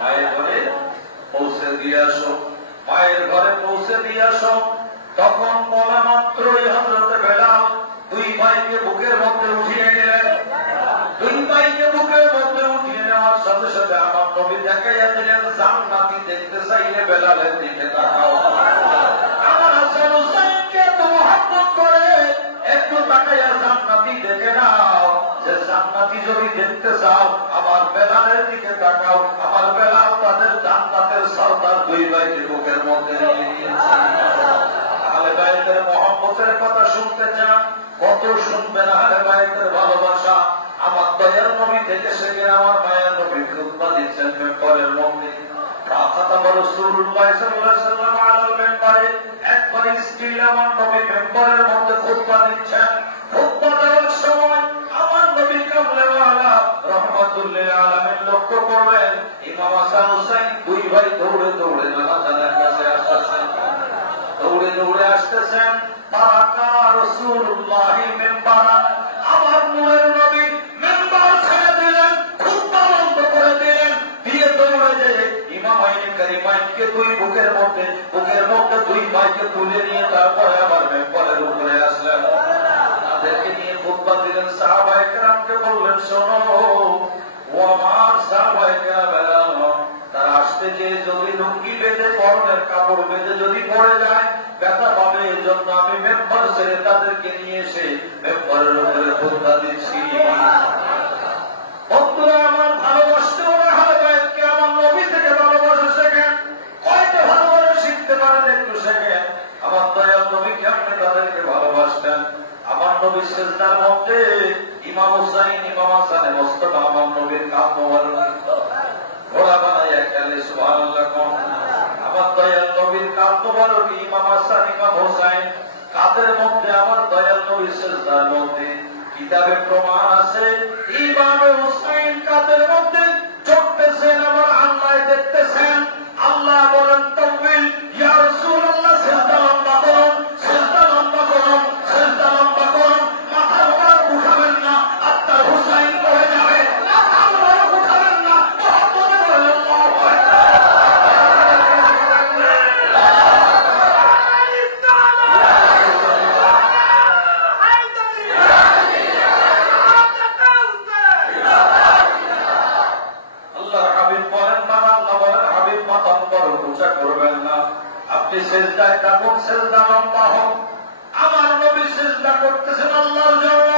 মায়ের ঘরে পৌঁছে দিয়ে আসো, মায়ের ঘরে পৌঁছে দিয়ে আসো। তখন বলা মাত্রই হযরত বেলাল দুই ভাইকে বুকের মধ্যে উঠিয়ে নিলেন, দুই ভাইকে বুকের মধ্যে উঠিয়ে হিসাবে আমার নবী দেখাইয়া দিলেন, জান্নাতি দেখতে চাইলে বেলালের দিকে তাকাও। আমার হাসান হুসাইনকে এত মহব্বত করে একটু তাকাইয়া জান্নাতি দেখে নাও। যে জান্নাতি যদি দেখতে চাও আমার বেলালের দিকে তাকাও। আমার বেলাল তাদের জান্নাতের সর্দার দুই ভাইকে বুকের মধ্যে নিয়ে নিয়েছে। আহলে বাইতের মহব্বতের কথা শুনতে চান? কত শুনবেন আহলে বাইতের ভালোবাসা। আমার দয়ার নবী থেকে শেখে আমার মায়ের নবী খুতবা দিচ্ছেন মেম্বরের মধ্যে। একবার স্ত্রী আমার নবী মেম্বরের মধ্যে খুতবা দিচ্ছেন। খুতবা দেওয়ার সময় আমার নবী কামলেওয়ালা রহমাতুল্লিল আলামিন লক্ষ্য করলেন ইমাম হাসান হুসাইন দুই ভাই দৌড়ে দৌড়ে জানাজার কাছে আসতেছেন। দৌড়ে দৌড়ে আসতেছেন। তারাকা রাসূলুল্লাহি মিম্বারা, আমার নূরের নবী মিম্বার ছেড়ে দিলেন, খুতবা বন্ধ করে দিলেন, দিয়ে দৌড়ে যে ইমাম আইনে কারিমাইনকে দুই বুকের মধ্যে দুই ভাইকে তুলে নিয়ে তারপরে আবার মিম্বারের উপরে আসলেন। তাদেরকে নিয়ে খুতবা দিলেন। সাহাবায়ে কেরামকে বললেন, শোনো ও আমার সাহাবায়ে কেরামেরা, তারা আসতে যে যদি লুঙ্গি বেঁধে পরনের কাপড় বেঁধে যদি পড়ে যায় ব্যথা পাবে, এই জন্য আমি মেম্বার ছেড়ে তাদেরকে নিয়ে এসে মেম্বারের উপরে খুতবা দিচ্ছি। বন্ধুরা আমার, ভালোবাসতে হবে আহলে বাইতকে। আমার নবী থেকে ভালোবাসা শেখেন। হয়তো ভালোবাসা শিখতে পারেন, একটু শেখেন আমার দয়াল নবী কেমনে তাদেরকে ভালোবাসতেন। আমার নবী সিজদার মধ্যে ইমাম হুসাইন ইমাম হাসান মোস্তফা আমার নবীর কাঁধ মোবারক ঘোড়া বানাইয়া খেলে, সুবহানাল্লাহ। আমার দয়াল নবীর কাঁধ মোবারক ইমাম হাসান ইমাম হুসাইন কাঁধের মধ্যে, আমার দয়াল নবী সিজদার মধ্যে। কিতাবে প্রমাণ আছে ইমাম হুসাইন কাঁধের মধ্যে চড়তেছেন, আমার আল্লাহ দেখতেছেন। আল্লাহ বলেন তাকবীর, ইয়া রাসূলুল্লাহ সিজদা লম্বা করুন, সিজদা লম্বা করুন, সিজদা লম্বা করুন। মাথা উপর উঠাবেন না, আপনার হুসাইন পড়ে যাবে। মাথা উপর উঠাবেন না, মুহাম্মদ সাল্লাল্লাহু আলাইহি করবেন না। আপনি সিজদায় থাকুন, সিজদা লম্বা হোক। আমার নবী সিজদা করতেছেন আল্লাহর জন্য,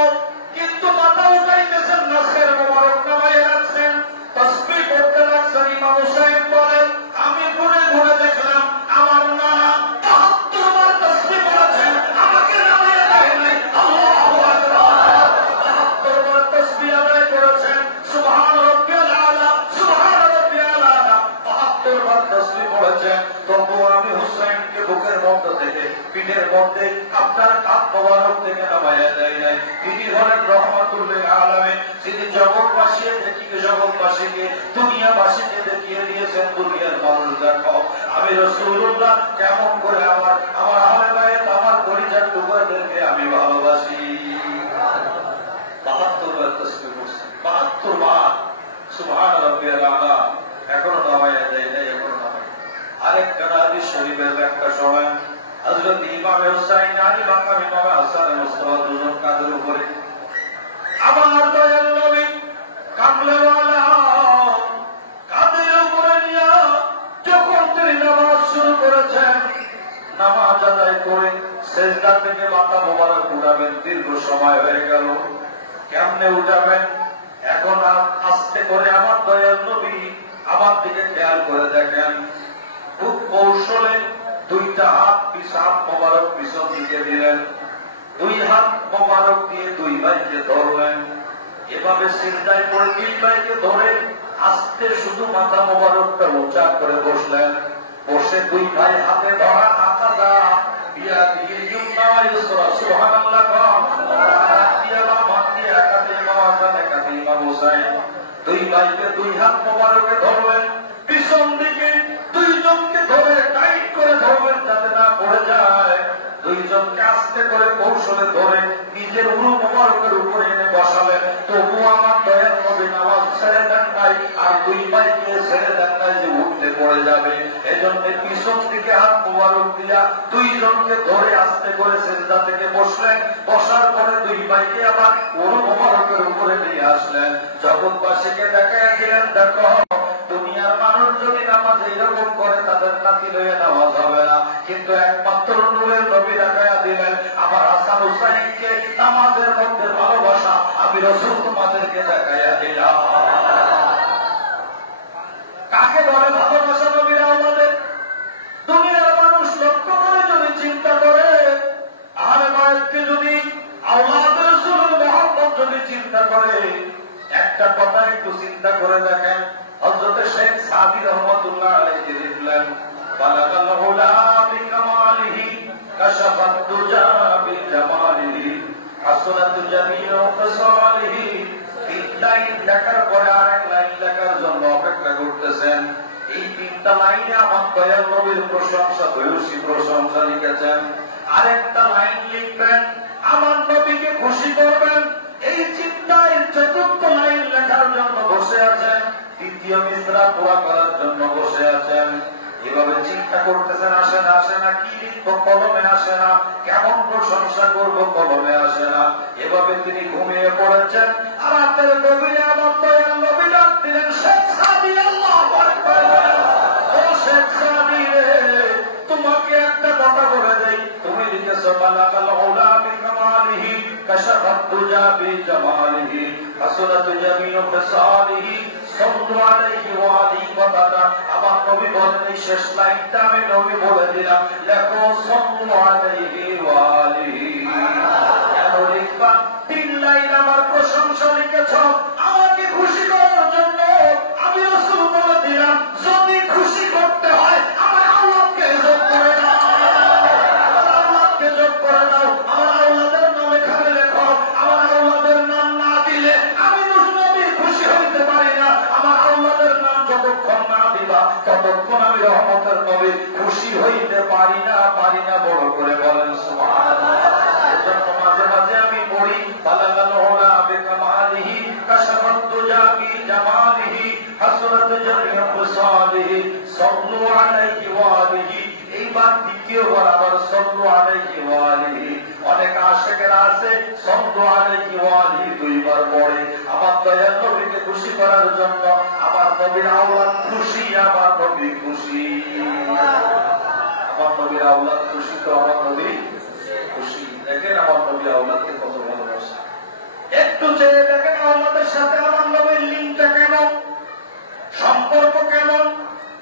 কিন্তু মাথা উঠাইতেছেন না, সির মোবারক নামাইয়া রাখছেন, তাসবিহ করতে লাগছেন। ইমাম হুসাইন বলেন, আমি ঘুরে ঘুরে দেখলাম আমার নানা ৭২ বার তাসবিহ করেছেন, আমাকে নামাইয়া দেখেন নাই। আল্লাহু আকবার। ৭২ বার তাসবিহ আদায় করেছেন, সুবহান রাব্বিয়াল আলা, সুবহান রাব্বিয়াল আলা। ৭২ বার তাসবিহ পড়েছেন। তবু আমি হুসাইনকে বুকের মধ্যে থেকে পিঠের মধ্যে আপনার কাঁধ মোবারক থেকে নামাইয়া দেয় নাই। তিনি হলেন রহমাতুল্লিল আলামিন। তিনি জগৎবাসীকে দেখিয়ে জগৎবাসীকে দুনিয়াবাসীকে দেখিয়ে দিয়েছেন, দুনিয়ার মানুষ দেখো আমি রাসূলুল্লাহ কেমন করে আমার আহলে বাইত আমার পরিচয় টুকরাদেরকে আমি ভালোবাসি। ৭২ বার তাসবিহ করছেন, ৭২ বার সুবহান রাব্বিয়াল আলা। এখনো নামাইয়া দেয় নাই, এখনো নামাইয়া। আরেকটা হাদিস শরীফের একটা সময় হযরত ইমাম হুসাইন আলী মাকাম ইমাম হাসান মুস্তাফা দুজন কাঁধের উপরে, আমার দয়াল নবী কামলেওয়ালা কাঁধের উপরে নিয়ে যখন তিনি নামাজ শুরু করেছেন, নামাজ আদায় করে সিজদা থেকে মাথা মোবারক উঠাবেন, দীর্ঘ সময় হয়ে গেল। কেমনে উঠাবেন? এখন আস্তে করে আমার দয়াল নবী আমার দিকে খেয়াল করে দেখেন, খুব কৌশলে দুইটা হাত মোবারক পিছন দিকে দিলেন, দুই হাত মোবারক দিয়ে দুই ভাইকে ধরলেন। এভাবে সিজদায় পড়ে দুই ভাইকে ধরে আস্তে শুধু মাথা মোবারকটা উঁচা করে বসলেন। বসে দুই ভাই হাতে ধরা আকাদা বিয়া দিয়ে ইউমনা ইউসরা, সুবহানাল্লাহ। দুই ভাইকে দুই হাত মোবারকে ধরলেন, পিছন দিকে দুইজনকে ধরে টাইট করে ধরবেন যাতে না পড়ে যায়। দুইজনকে আস্তে করে কৌশলে ধরে নিজের উরু মোবারকের উপরে এনে বসালেন। তবু আমার দয়াল নবী নামাজ ছেড়ে দেন নাই, আর দুই ভাইকে ছেড়ে দেন নাই যে উঠতে পড়ে যাবে। এজন্য পিছন থেকে হাত মোবারক দিয়া দুইজনকে ধরে আস্তে করে সিজদা থেকে বসলেন। বসার পরে দুই ভাইকে আবার উরু মোবারকের উপরে নিয়ে আসলেন। জগৎবাসীকে দেখাইয়া দিলেন, দেখো যদি নামাজ এইরকম করে তাদের নাতি লইয়ে নামাজ হবে না, কিন্তু একমাত্র নূরের নবী দেখাইয়া দিলেন আমার হাসান হুসাইনকে নামাজের মধ্যে ভালোবাসা আমি রাসূল তোমাদেরকে দেখাইয়া দিলাম। কাকে বলে ভালোবাসা নবীর আওলাদের? দুনিয়ার মানুষ লক্ষ্য করে যদি চিন্তা করে, আহলে বায়তকে যদি আওলাদ রাসূলের মহব্বত যদি চিন্তা করে, একটা কথা একটু চিন্তা করে দেখেন। হযরত শেখ সাদি রহমাতুল্লাহ আলাইহি লিখলেন বালাগাল হুলা বিকামালিহি কাশাফাত দুজা বিজামালিহি হাসনাতু জামিউ ফিসালিহি। তিন লাইন লেখার পরে আরেক লাইন লেখার জন্য অপেক্ষা করতেছেন। এই তিনটা লাইনে আমার দয়াল নবীর প্রশংসা, ভূয়সী প্রশংসা লিখেছেন। আরেকটা লাইন লিখবেন আমার নবীকে খুশি করবেন, এই চিন্তায় চতুর্থ লাইন লেখার জন্য বসে আছেন, তৃতীয় মিসরা পুরা করার জন্য বসে আছেন। এভাবে চিন্তা করতেছেন, আসে না আসে না, কি লিখবো কলমে আসে না, কেমন প্রশংসা করবো কলমে আসে না। এভাবে তিনি ঘুমিয়ে পড়েছেন। আর রাতের গভীরে আমার দয়াল নবী ডাক দিলেন শেখ সাদি, আল্লাহু আকবার। ও শেখ সাদি রে, তোমাকে একটা কথা বলে দেই, তুমি লিখেছো বালাগাল হুলা বিকামালিহি কাশাফাত দুজা বিজামালিহি হাসনাতু জামিউ ফিসালিহি সাল্লু আলাইহি ওয়া আলিহি কথাটা আমার নবী বলেন। এই শেষ লাইনটা আমি নবী বলে দিলাম, লেখো সাল্লু আলাইহি ওয়া আলিহি। লিখবা তিন লাইন আমার প্রশংসা লিখেছ আমাকে খুশি করার জন্য। আমি রাসূল বলে দিলাম যদি খুশি করতে হয় আমার আল্লাহকে যোগ করে নাও, আমার আল্লাহকে যোগ করে নাও, আমার আল্লাহদের নাম এখানে লেখো। আমার আল্লাহদের নাম না দিলে আমি নবী খুশি হইতে পারি না। আমার আল্লাহদের নাম যতক্ষণ না দিবা ততক্ষণ আমি রহমতের নবী খুশি হইতে পারি না, পারি না। বড় করে বলেন সুবহানাল্লাহ। এজন্য মাঝে মাঝে আমি পড়ি বালাগাল হুলা বিকামালিহি কাশাফাত দুজা বিজামালিহি হাসনাত জামিউ ফিসালিহি সাল্লু আলাইহি ওয়া আলিহি। এইবার দ্বিতীয়বার আবার সাল্লু আলাইহি ওয়া আলিহি। অনেক আশিকেরা আছে সাল্লু আলাইহি ওয়া আলিহি দুইবার পড়ে। আমার দয়াল নবীকে খুশি করার জন্য। আমার নবীর আওলাদ খুশি, আমার নবী খুশি। আমার নবীর আওলাদ খুশি তো আমার নবী খুশি। দেখেন আমার নবী আওলাদকে কত ভালোবাসে। একটু চেয়ে দেখেন আওলাদের সাথে আমার নবীর লিঙ্কটা কেমন, সম্পর্ক কেমন,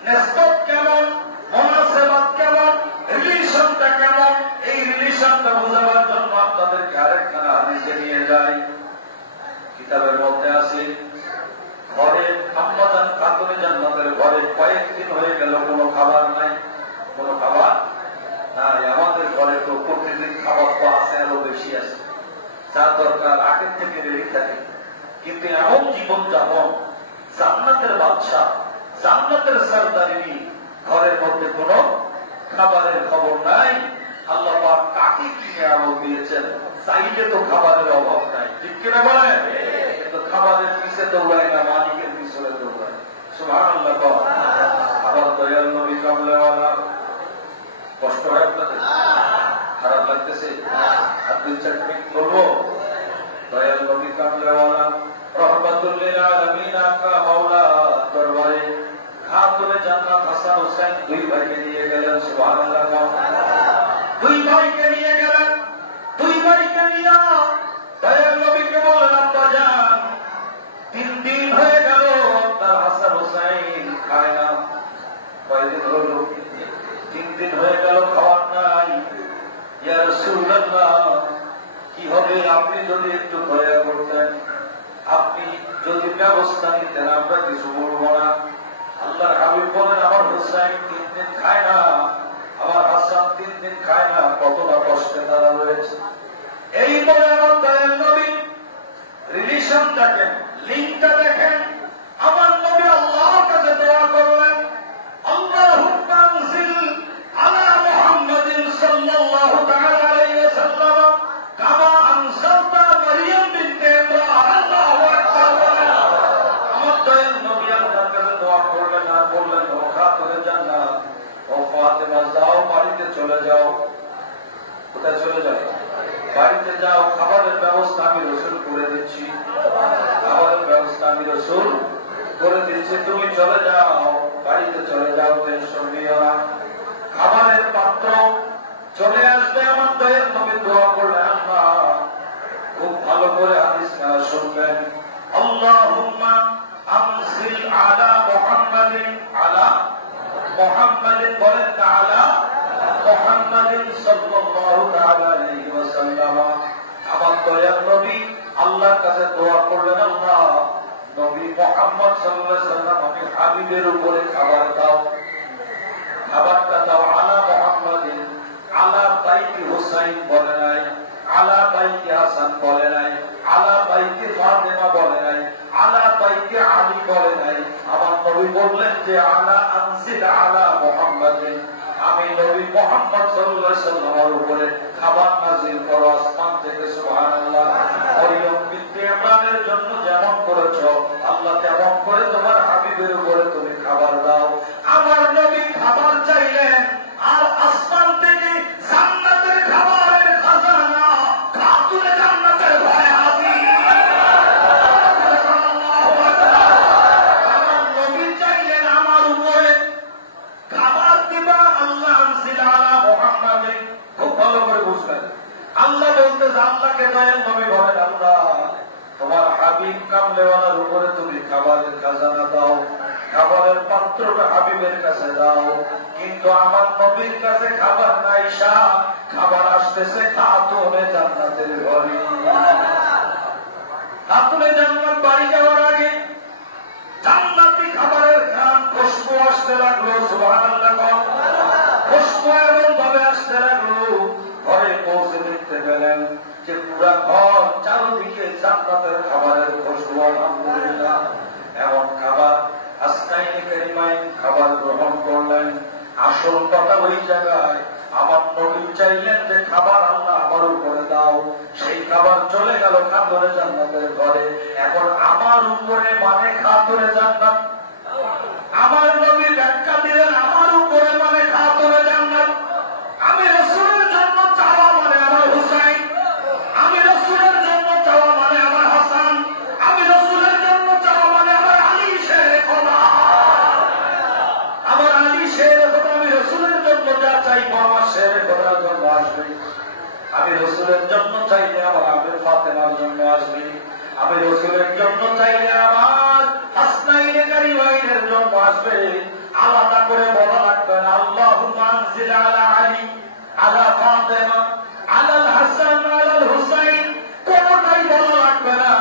নিসবত কেমন, মুনাসেবাত কেমন, রিলেশনটা কেমন। এই রিলেশনটা বোঝাবার জন্য আপনাদেরকে আরেকখানা হাদিসে নিয়ে যাই। কিতাবের মধ্যে আছে ঘরে আম্মাজান খাতুনে জান্নাতের ঘরে কয়েকদিন হয়ে গেল কোনো খাবার নাই, কোনো খাবার নাই। আমাদের ঘরে তো প্রতিদিন খাবার তো আছে, আরো বেশি আছে, যা দরকার আগের থেকে রেডি থাকে। কিন্তু এমন জীবন যাপন জান্নাতের বাদশা, জান্নাতের সরদারি, ঘরের মধ্যে কোনো খাবারের খবর নাই। আল্লাহ পাক কাকে কি নিয়ামত দিয়েছেন, চাইলে তো খাবারের অভাব নাই, ঠিক কিনা বলেন? কিন্তু খাবারের পিছে দৌড়ায় না, মালিকের পিছনে দৌড়ায়। সুবহানাল্লাহ। আবার দয়াল নবী কামলেওয়ালা, কষ্ট হয় আপনাদের? খারাপ লাগতেছে? আর দুই চার মিনিট বলবো। দয়াল নবী কামলেওয়ালা রহমাতুল লিল আলামিন আকা মাওলা দরবারে খাতুনে জান্নাত হাসান হুসাইন দুই ভাইকে নিয়ে গেলেন। সুবহানাল্লাহ। দুই ভাইকে নিয়ে গেলেন। দুই ভাইকে নিয়ে দয়াল নবীকে বললেন আব্বা জান 3 দিন হয়ে গেল তার হাসান হুসাইন খায় না। কয়দিন হলো? 3 দিন হয়ে গেল খাওয়ার নাই। ইয়া রাসূলুল্লাহ কি হবে, আপনি যদি একটু দয়া করতেন, আপনি যদি ব্যবস্থা নিতেন আমরা কিছু বলবো না। আল্লাহর হাবিব বলেন আমার হুসাইন 3 দিন খায় না, আমার হাসান 3 দিন খায় না, কতটা কষ্টে তারা রয়েছে। এই বলে আমার দয়াল নবী রিলেশন দেখেন, লিঙ্কটা দেখেন। আমার নবী আল্লাহর কাছে দোয়া করলেন আল্লাহুম্মা আনজিল আলা মুহাম্মাদিন সাল্লাল্লাহু তাআলা আলাইহি ওয়াসাল্লাম কামা আনসালতা মারইয়াম বিনতে ইমরান। আল্লাহু আকবার। আমার দয়াল নবী আল্লাহর কাছে দোয়া করলেন আর বললেন ও খাতুনে জান্নাত, ও ফাতেমা যাও বাড়িতে চলে যাও। কোথায় চলে যাও? বাড়িতে যাও, খাবারের ব্যবস্থা আমি রাসূল করে দিচ্ছি। খাবারের ব্যবস্থা আমি রাসূল করে দিচ্ছে, তুমি চলে যাও, বাড়িতে চলে যাও, টেনশন নিও না। খাবারের পাত্র চলে আসবে, আমার দয়ার নবী দোয়া করলেন, আল্লাহ খুব ভালো করে হাদিস শুনবেন, আল্লাহুম্মা আমসিল আলা মুহাম্মাদিন, আলা মুহাম্মাদিন বলেন না, আলা মুহাম্মাদিন সাল্লাল্লাহু তাআলা আলাইহি ওয়াসাল্লাম। আমার দয়ার নবী আল্লাহর কাছে দোয়া করলেন, আল্লাহ নবী মুহাম্মদ সাল্লাল্লাহু আলাইহি ওয়াসাল্লাম আমি হাবিবের উপরে খাবার দাও, খাবারটা দাও। আলা মুহাম্মাদিন, আলা বাইতি হুসাইন বলে নাই, আলা বাইতি হাসান বলে নাই, আলা বাইতি ফাতেমা বলে নাই, আলা বাইতি আলী বলে নাই। আমার নবী বললেন যে আলা আনসিল আলা মুহাম্মাদিন, আমি নবী মুহাম্মদ সাল্লাল্লাহু আলাইহি ওয়াসাল্লামের উপরে খাবার নাযিল করো আসমান থেকে। সুবহানাল্লাহ। মরিয়ম বিনতে ইমরানের জন্য যেমন করেছো, আল্লাহ তেমন করে তোমার হাবিবের উপরে তুমি খাবার দাও। আমার নবী খাবার চাইলেন, আর আসমান থেকে জান্নাতের খাবারের খাজানা খাতুনে জান্নাতের ঘরে হাজির। আমার নবী চাইলেন আমার উপরে খাবার দিবা, আল্লাহ আনসিল আলা মুহাম্মাদিন। খুব ভালো করে বুঝলেন, আল্লাহ বলতে আল্লাহকে দয়াল নবী বলেন, আল্লাহ তোমার হাবিব কামলেওয়ালার উপরে তুমি খাবারের খাজানা দাও, খাবারের পাত্রটা হাবিবের কাছে দাও। কিন্তু আমার নবীর কাছে খাবার নাই, শাহ খাবার আসতেছে খাতুনে জান্নাতের ঘরে। খাতুনে জান্নাত বাড়ি যাওয়ার আগে জান্নাতি খাবারের ঘ্রাণ খুশবু আসতে লাগলো। সুবহানাল্লাহ। খুশবু এমন ভাবে আসতে লাগলো, ঘরে পৌঁছে দেখতে পেলেন যে পুরা ঘর চারদিকে জান্নাতের খাবারের খুশবু। আলহামদুলিল্লাহ। এমন খাবার আসনাইনে কারিমাইন খাবার গ্রহণ করলেন। আসল কথা ওই জায়গায়, আমার নবী চাইলেন যে খাবার আল্লাহ আমার উপরে দাও, সেই খাবার চলে গেল খাতুনে জান্নাতের ঘরে। এখন আমার উপরে মানে খাতুনে জান্নাত। আমার নবী ব্যাখ্যা দিলেন, আমার উপরে মানে খাতুনে জান্নাত। আমি রাসূলের জন্য চাওয়া মানে আমার হুসাইন, আমি রাসূলের জন্য চাওয়া মানে আমার হাসান, আমি রাসূলের জন্য চাওয়া মানে আমার আলী শেরে খোদা। আমার আলী শেরে খোদা, আমি রাসূলের জন্য যা চাইবো আমার শেরে খোদার জন্য আসবে। আমি রাসূলের জন্য চাইলে আমার আবেদ ফাতেমার জন্য আসবে। আমি রাসূলের জন্য চাইলে আমার হাসনাইনে কারিমাইনের জন্য আসবে। আলাদা করে বলা লাগবে না আল্লাহুম্মা আনজিল আলা আলী, আলা ফাতেমা, আলাল হাসান, আলাল হুসাইন, কোনটাই বলা লাগবে না।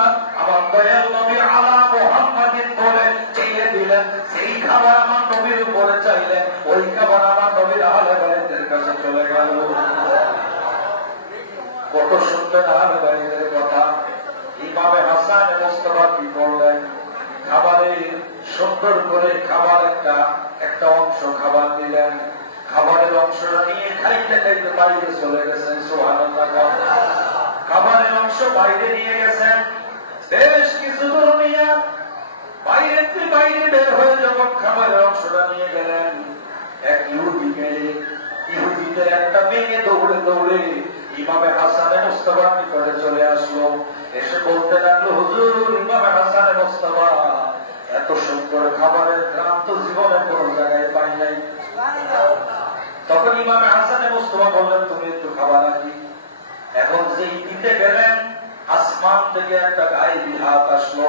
আমার দয়াল নবী আলা মুহাম্মাদিন বলে চেয়ে দিলেন, সেই খাবার আমার নবীর উপরে চাইলেন, ওই খাবার আমার নবীর আহলে বাইতের কাছে চলে গেল। কত সুন্দর আহলে বাইতের কথা। ইমামে হাসান মুস্তাফা কি করলেন, খাবারে সুন্দর করে খাবার একটা অংশ খাবার দিলেন। খাবারের অংশটা নিয়ে খাইতে খাইতে বাইরে চলে গেছেন। সুবহানাল্লাহ। খাবারের অংশ বাইরে নিয়ে গেছেন, বেশ কিছু দূর নিয়ে বাইরে বের হয়ে যখন খাবারের অংশটা নিয়ে গেলেন, এক ইহুদিদের একটা মেয়ে দৌড়ে দৌড়ে ইমামে হাসানে মুস্তাফার নিকটে চলে আসলো। এসে বলতে লাগলো, হুজুর ইমামে হাসানে মুস্তাফা, এত সুন্দর খাবারের ঘ্রাণ তো জীবনে কোন জায়গায় পাই নাই। তখন ইমামে হাসানে মুস্তাফা বললেন, তুমি একটু খাবার আনি। এখন যেই দিতে গেলেন, আসমান থেকে একটা গায়েবী হাত আসলো,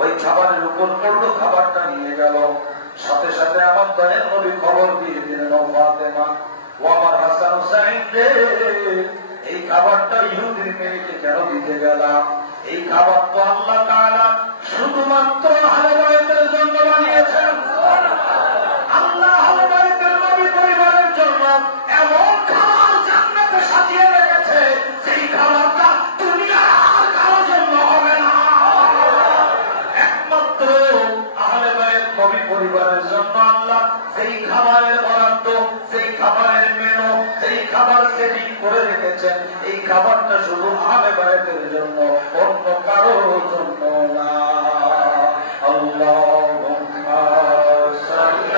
ওই খাবারের উপর পড়লো, খাবারটা নিয়ে গেল। সাথে সাথে আমার দয়াল নবী খবর দিয়ে দিলেন, ও ফাতেমা, ও আমার হাসান হুসাইন রে, এই খাবারটা ইহুদির মেয়েকে কেন দিতে গেলাম? এই খাবার তো আল্লাহ তাআলা শুধুমাত্র আহলে বাইতের জন্য বানিয়েছেন। আল্লাহ আহলে বাইতের নবী পরিবারের জন্য এমন খাবার জান্নাতে সাজিয়ে রেখেছে, সেই খাবারটা দুনিয়ার কারোর জন্য হবে না। একমাত্র আহলে বাইত নবী পরিবারের জন্য আল্লাহ সেই খাবারের বরাদ্দ, সেই খাবারের মেনু, সেই খাবার সেটিং করে রেখেছেন। এই খাবারটা শুধু আহলে বাইতের জন্য, অন্য কারোর জন্য না। আল্লাহুম্মা সাল্লি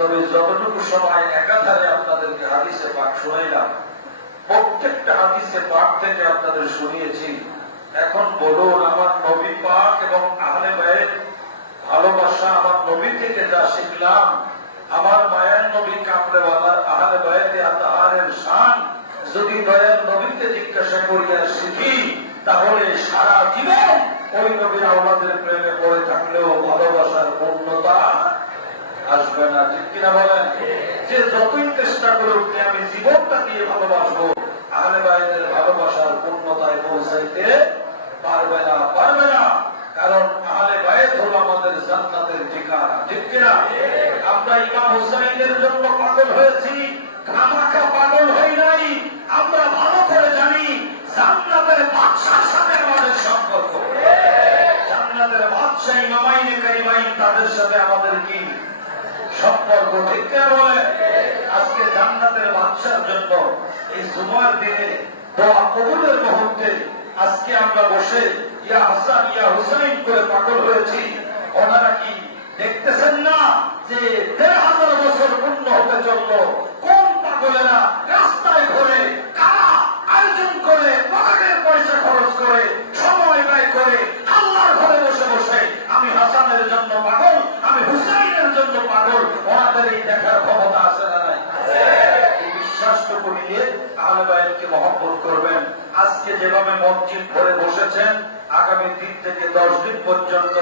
তবে যতটুকু সময় একাধারে আপনাদেরকে হাদিসে পাক শোনাইলাম, প্রত্যেকটা হাদিসে পাক থেকে আপনাদের শুনিয়েছি। এখন বলুন, আমার নবী পাক এবং আহলে বাইত ভালোবাসা, আমার নবী থেকে যা শিখলাম, আমার মায়ের নবী কামলেওয়ালার আহলে বাইতে আতাহারের শান যদি দয়ার নবীকে জিজ্ঞাসা করিয়া শিখি, তাহলে সারা জীবন ওই নবীর আওলাদের প্রেমে পড়ে থাকলেও ভালোবাসার পূর্ণতা আসবে না। ঠিক কিনা বলেন? যে যতই চেষ্টা করুক আমি জীবনটা দিয়ে ভালোবাসবো, আহলে বাইতের ভালোবাসার পূর্ণতায় পৌঁছাইতে পারবে না, পারবে না। কারণ আহলে বাইত হলো আমাদের জান্নাতের ঠিকানা। ঠিক কিনা? আমরা ইমাম হুসাইনের জন্য পাগল হয়েছি, খামাখা পাগল হই নাই। আমরা ভালো করে জানি জান্নাতের বাদশার সাথে আমাদের সম্পর্ক, জান্নাতের বাদশা ইমামাইনে কারিমাইন, তাদের সাথে আমাদের কি সম্পর্ক? ঠিক কিনা বলে? আজকে জান্নাতের বাদশার জন্য এই জুমার দিনে দোয়া কবুলের মুহূর্তে আজকে আমরা বসে ইয়া হাসান ইয়া হুসাইন করে পাগল হয়েছি। ওনারা কি দেখতেছেন না যে ১,৫০০ বছর পূর্ণ হতে চলল? কোন পাগলেরা রাস্তায় ঘুরে, কারা আয়োজন করে, পকেটের পয়সা খরচ করে, সময় ব্যয় করে, আল্লাহর ঘরে বসে বসে আমি হাসানের জন্য পাগল, আমি হুসাইনের জন্য পাগল। ওনাদের এই দেখার ক্ষমতা আছে না নাই? এই বিশ্বাসটুকু নিয়ে আহলে বাইতকে মহব্বত করবেন। আজকে যেভাবে মসজিদ ভরে বসেছেন, আগামী 3 থেকে 10 দিন পর্যন্ত,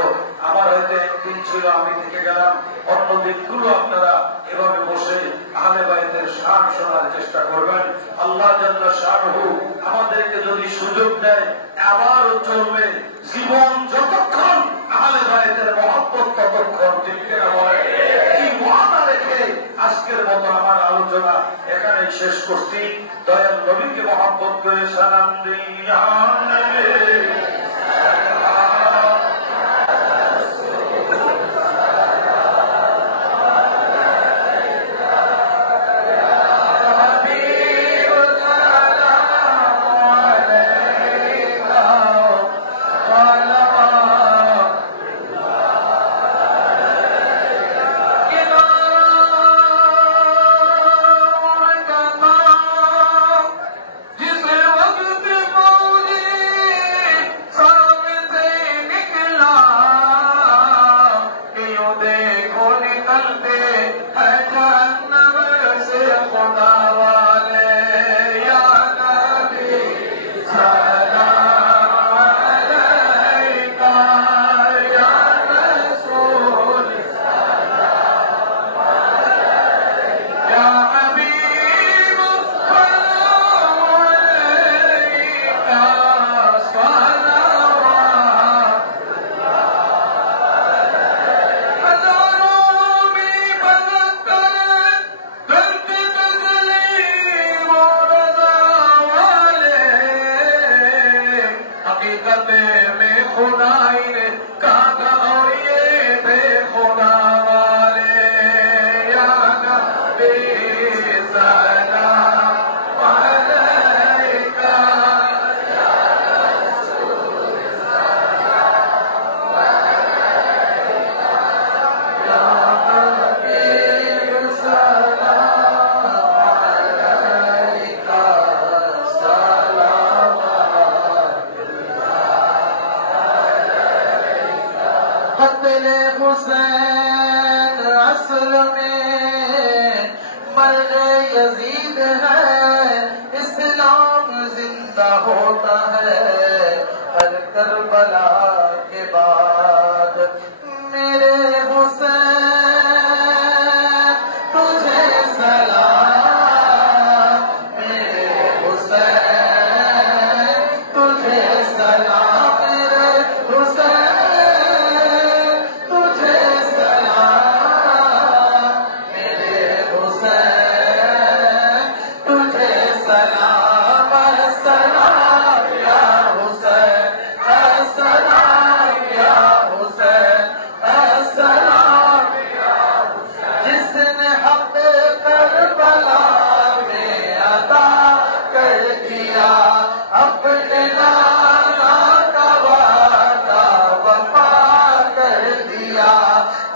আমার হয়তো একদিন ছিল আমি থেকে গেলাম, অন্য দিনগুলো আপনারা এভাবে বসে আহলে বাইতের শান শোনার চেষ্টা করবেন। আল্লাহ জাল্লা শানহু আমাদেরকে যদি সুযোগ দেয়, আবারও চলবে জীবন যতক্ষণ আহলে বাইতের মহব্বত ততক্ষণ। ঠিক কিনা বলেন? এই ওয়াদা রেখে আজকের মতো আমার আলোচনা এখানেই শেষ করছি। দয়াল নবীকে মহব্বত করে সালাম দিয়া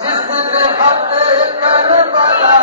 जिसने हक करबला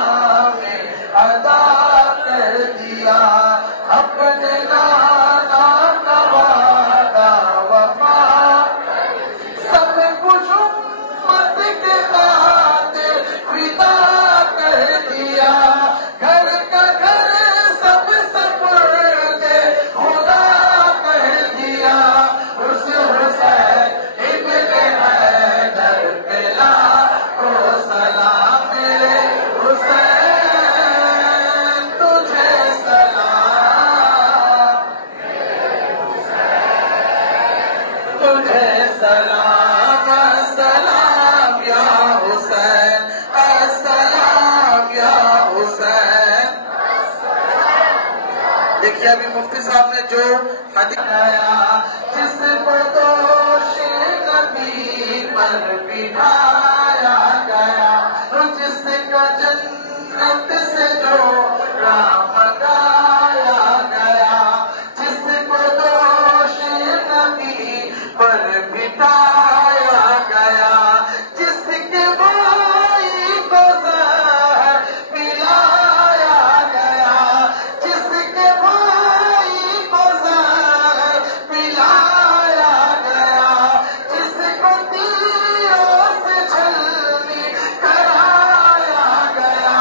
مفتی صاحب نے جو حدیث آیا جس کو دوش نبی پر بٹھایا گیا جس کا جنت سے جو رام گایا گیا جس کو دوش نبی پر بٹھایا گیا جس کے بھائی کو زہر پلایا گیا جس کے بھائی کو زہر پلایا گیا جس کو تیروں سے چھلنی کرایا گیا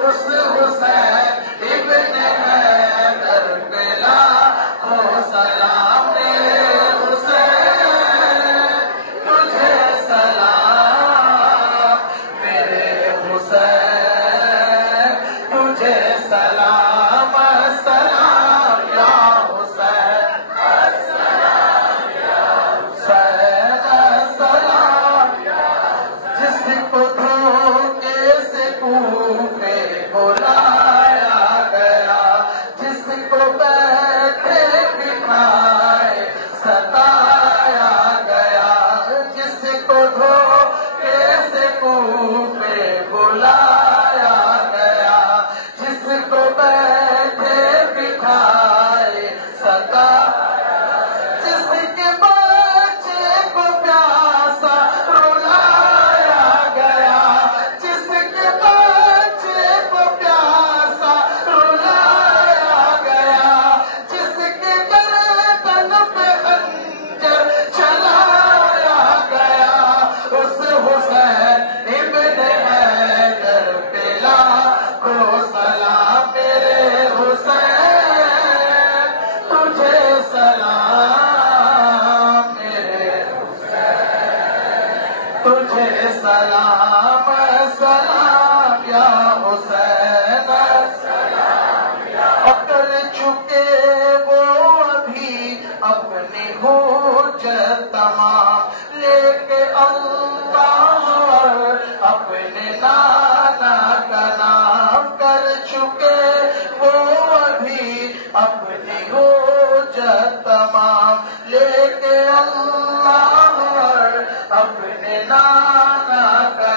اس حسین ابن حیدر پہ لاکھوں سلام میرے حسین تجھے سلام میرے حسین تجھے سلام السلام یا حسین السلام یا حسین السلام جس کو دھوکے سے کوفے بلایا گیا جس کو بیٹھے بٹھائے ستایا گیا جس کو دھوکے سے کوفے بلایا گیا جس کو بیٹھے بٹھائے ستایا جس کے بچے کو پیاسا رلایا گیا جس کے بچے کو پیاسا رلایا گیا جس کے گردن پہ خنجر چلایا گیا اس حسین ابن حیدر پہ لاکھوں سلام میرے حسین تجھے سلام میرے تجھے سلام سلام یا حسین سلام اکڑ چکے وہ ابھی اپنی حجت تمام لے کے اللہ اور اپنے نانا کا نام کر چکے وہ ابھی اپنی حجت تمام لے کے اللہ اور اپنے نانا کا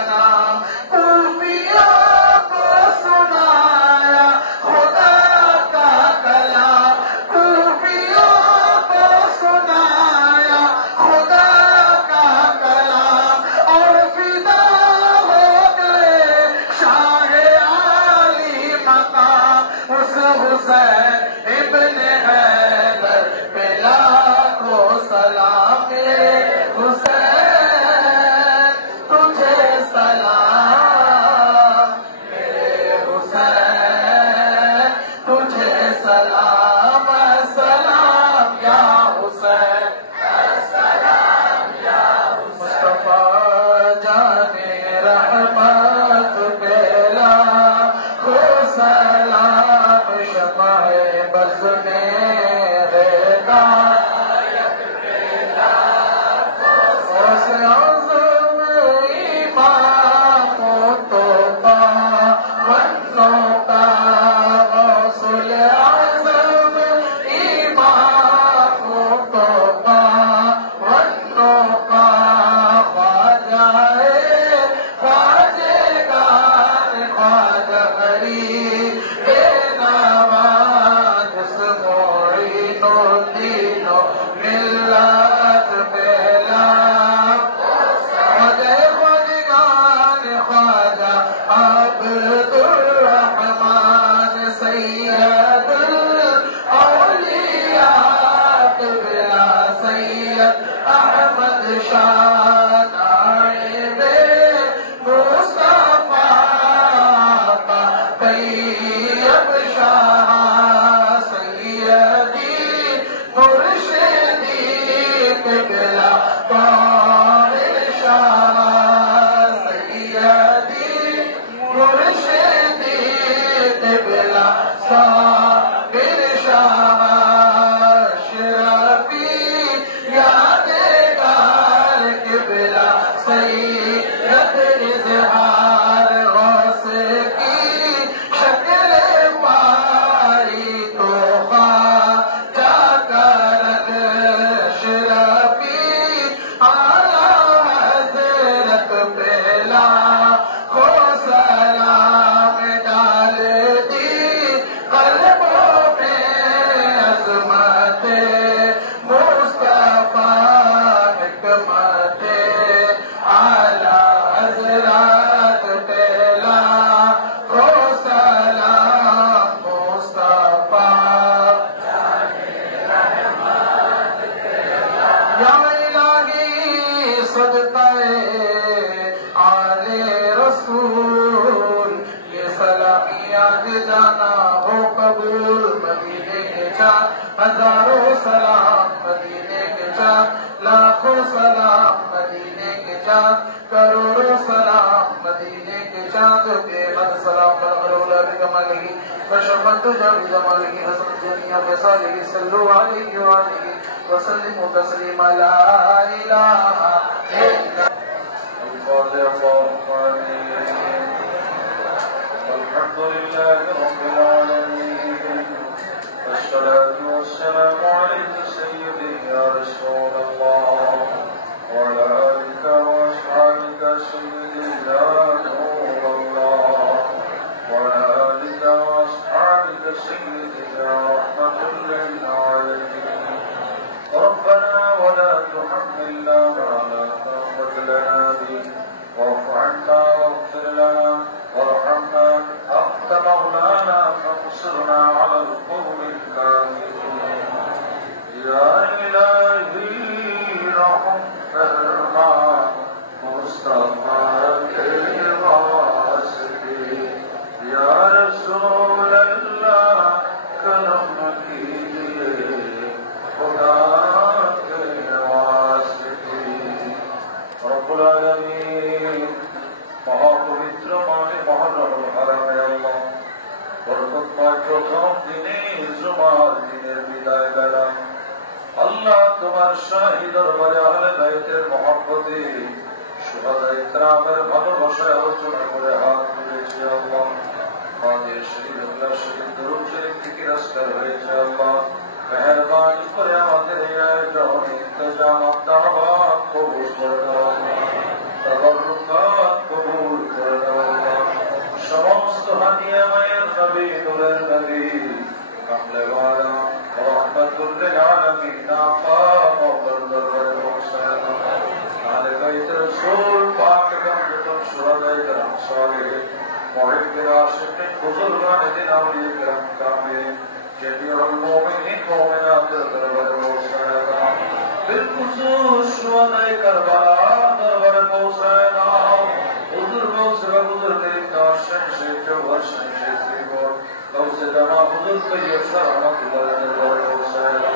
या इलाही सदक़े आले रसूल ये सलामियात जाना हो कबूल मदीने के चार हजारों सलाम मदीने के चार लाखों सलाम मदीने के चार करोड़ों सलाम मदीने के चाँद के मद सलाम बरकरोला बिकमालिही वशफ़त बिजमालिही हसन जनिया बिसालिही सल्लु अलैहि व आलिहि वसल्लिमु तस्लीमा ला इलाहा इल्लल्लाह अल्हम्दुलिल्लाहि रब्बिल आलमीन वस्सलातु वस्सलामु अलैका सय्यदी या रसूलल्लाह وعلى آلك وأصحابك سيدي يا نور الله وعلى آلك وأصحابك سيدي يا رحمة للعالمين ربنا ولا تحملنا ما لا طاقة لنا به واعف عنا واغفر لنا وارحمنا أنت مولانا فانصرنا على القوم الكافرين يا إلهي رحم فرما मुस्तफा के वास्ते या रसूल अल्लाह करम कीजिए खुदा के वास्ते रब्बुल आलमीन महापवित्र माने मुहर्रम हरामे अल्लाह बरकतमय प्रथम दिने जुमार दिনের বিদায় বেলা আল্লাহ তোমার শাহী দরবারে আহলে বাইতের মহব্বতে শুহাদায়ে কিরামের ভালোবাসায় আলোচনা করে হাত তুলেছি আল্লাহ আমাদের শরীর আল্লাহ শরীর দরুদ শরীফ থেকে রাস্তায় হয়েছে আল্লাহ মেহেরবানি করে আমাদের এই আয়োজন ইন্তজামাত দাওয়াত কবুল করে দাও তাবাররুকাত কবুল করে দাও সমস্ত হাদিয়া মায়ের নবী নূরের নবী কামলে ওয়ালা রহমাতুল লিল আলামিন আপা মওলার দরবারে পৌঁছানো আলে বাইত রাসূল পাক গমতম শুহাদায়ে کرام সালেহিন মুহিব্বিন আশিকিন বুজুরগান দিন আউলিয়া کرام কামিলিন জামিউল মুমিনিন মুমিনাতের দরবারে পৌঁছানো বিলখুসুস শুহাদায়ে কারবালা দরবারে পৌঁছানো হুজুর মুসা হুজুর মেরে কাশন সে জওয়ার সে সিবর কৌসে জামা হুজুর তৈয়ব রহমাতুল্লাহ দরবারে পৌঁছানো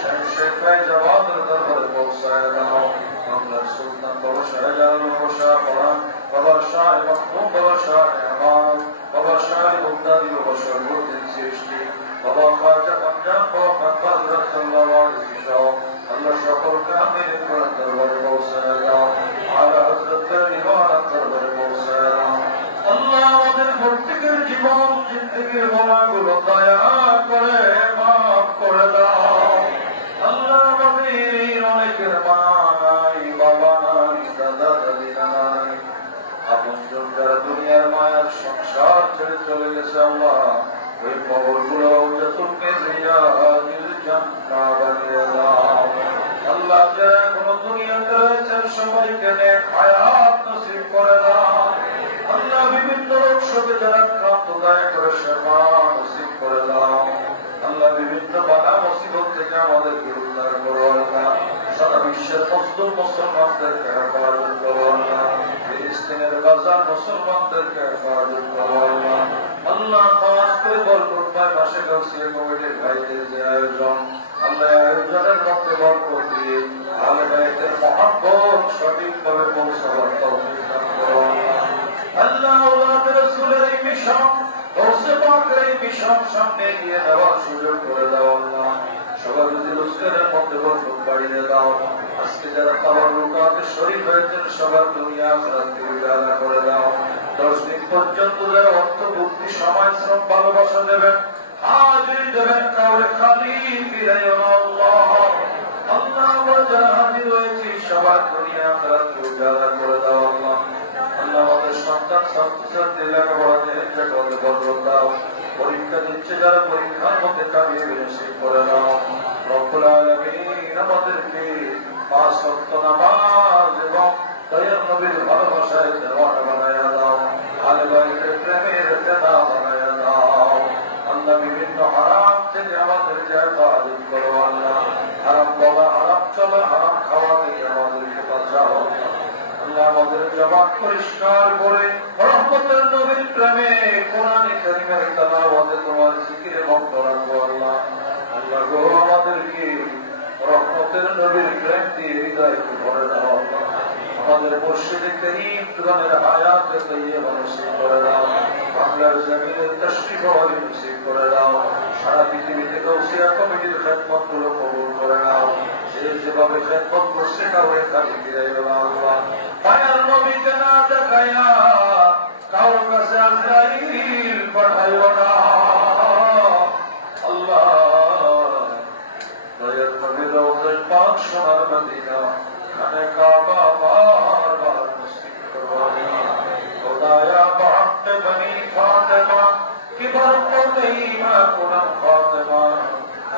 শমশে ফয়জাবাদ দরবারে পৌঁছানো আমরা সুলতান বাবা শাহজালাল বাবা শাহ পরান বাবা শাহ মখদুম বাবা শাহ আমানত বাবা শাহ মুক্তাদি বাবা শরফুদ্দিন চিশতি বাবা খাজা পাঞ্জাব বাবা ফরহাদ রাসূলুল্লাহ ওয়াসিশাহ আল্লাহ সকলকে আমিন করে দরবারে পৌঁছানো আলা হযরত নিওয়ানা দরবারে পৌঁছানো আল্লাহ আমাদের প্রত্যেকের জীবন জিন্দেগীর গুনাহগুলো দয়া করে মাফ করে দাও আল্লাহ আমাদের অনেকের মা নাই বাবা নাই দাদা দাদি নাই আপনজন যারা দুনিয়ার মায়ার সংসার ছেড়ে চলে গেছে আল্লাহ ওই কবরগুলো যতকে জিয়াতুল জান্নাহ বানিয়ে দাও আল্লাহ যারা এখনো দুনিয়াতে রয়েছেন সবাইকে নেক হায়াত নসিব করে দাও আল্লাহ বিভিন্ন রোগ শোকে যারা আক্রান্ত দয়া করে সেবা নসিব করে দাও আল্লাহ বিভিন্ন বাধা মুসিবত থেকে আমাদেরকে উদ্ধার করো আল্লাহ সারা বিশ্বের মজলুম মুসলমানদেরকে হেফাজত করো আল্লাহ ফিলিস্তিনের গাজার মুসলমানদেরকে হেফাজত করো আল্লাহ আল্লাহ খাস করে বরকতময় মাসে গৌসিয়া কমিটির ভাইদের যে আয়োজন আল্লাহ আয়োজনের মধ্যে বরকত দিয়ে আহলে বাইতের মহব্বত সঠিকভাবে পৌঁছাবার তৌফিক দান করো আল্লাহ আওলাদ রাসূলের এই মিশন গৌসে পাকের এই মিশন সামনে নিয়ে নেওয়ার সুযোগ করে দাও আল্লাহ সভাপতি রোজগারের মধ্যে বরকত বাড়িয়ে দাও আজকে যারা তাবাররুকাতে শরীক হয়েছেন সবার দুনিয়া আখিরাতকে উজালা করে দাও 10 দিন পর্যন্ত যারা অর্থ বুদ্ধি সময় শ্রম ভালোবাসা দেবেন হাজির দেবেন কাউরে খালি ফিরাইও না আল্লাহ আল্লাহ আমরা যারা হাজির হয়েছি সবার দুনিয়া আখিরাতকে উজালা করে দাও আল্লাহ আল্লাহ আমাদের সন্তান ছাত্রছাত্রী লেখাপড়াতে হেফাজত বরকত দাও পরীক্ষা দিচ্ছে যারা পরীক্ষার মধ্যে কামিয়ে নসিব করে দাও রব্বুল আলামিন আমাদেরকে 5 ওয়াক্ত নামাজ এবং দয়ার নবীর ভালোবাসায় দেওয়ানা বানায়া দাও আলে বাইতের প্রেমের ফেদা বানায়া দাও আল্লাহ বিভিন্ন হারাম থেকে আমাদেরকে হেফাজত করো আল্লাহ হারাম বলা হারাম চলা হারাম আমাদের জবান পরিষ্কার করে রহমতের নবীর প্রেমে কোরআন কারীমের তেলাওয়াতে তোমার জিকিরে মগ্ন রাখো আল্লাহ। আল্লাহ গো আমাদেরকে রহমতের নবীর প্রেম দিয়ে হৃদয়কে ভরে দাও আল্লাহ। আমাদের মুর্শিদে কারীম তুরানের হায়াতে তাইয়্যিবা নসিব করে দাও। বাংলার জমিনের তশরিফ ওয়ালি নসিব করে দাও। সারা পৃথিবীতে গৌসিয়া কমিটির খেদমতগুলো কবুল করে নাও। যেভাবে খেদমত করছে কাউরে খালি ফিরাইও না আল্লাহ। মায়ার নবীকে না দেখাইয়া কারোর কাছে আজরাইল পাঠাইও না আল্লাহ। দয়ার নবীর রওজায় পাক সোনার মদিনা খানে কাবা বারবার নসিব করবানা। খোদায়া বাহক বনি ফাতেমা কি বরকত নেই মা কুনম ফাতেমা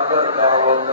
अगर दावत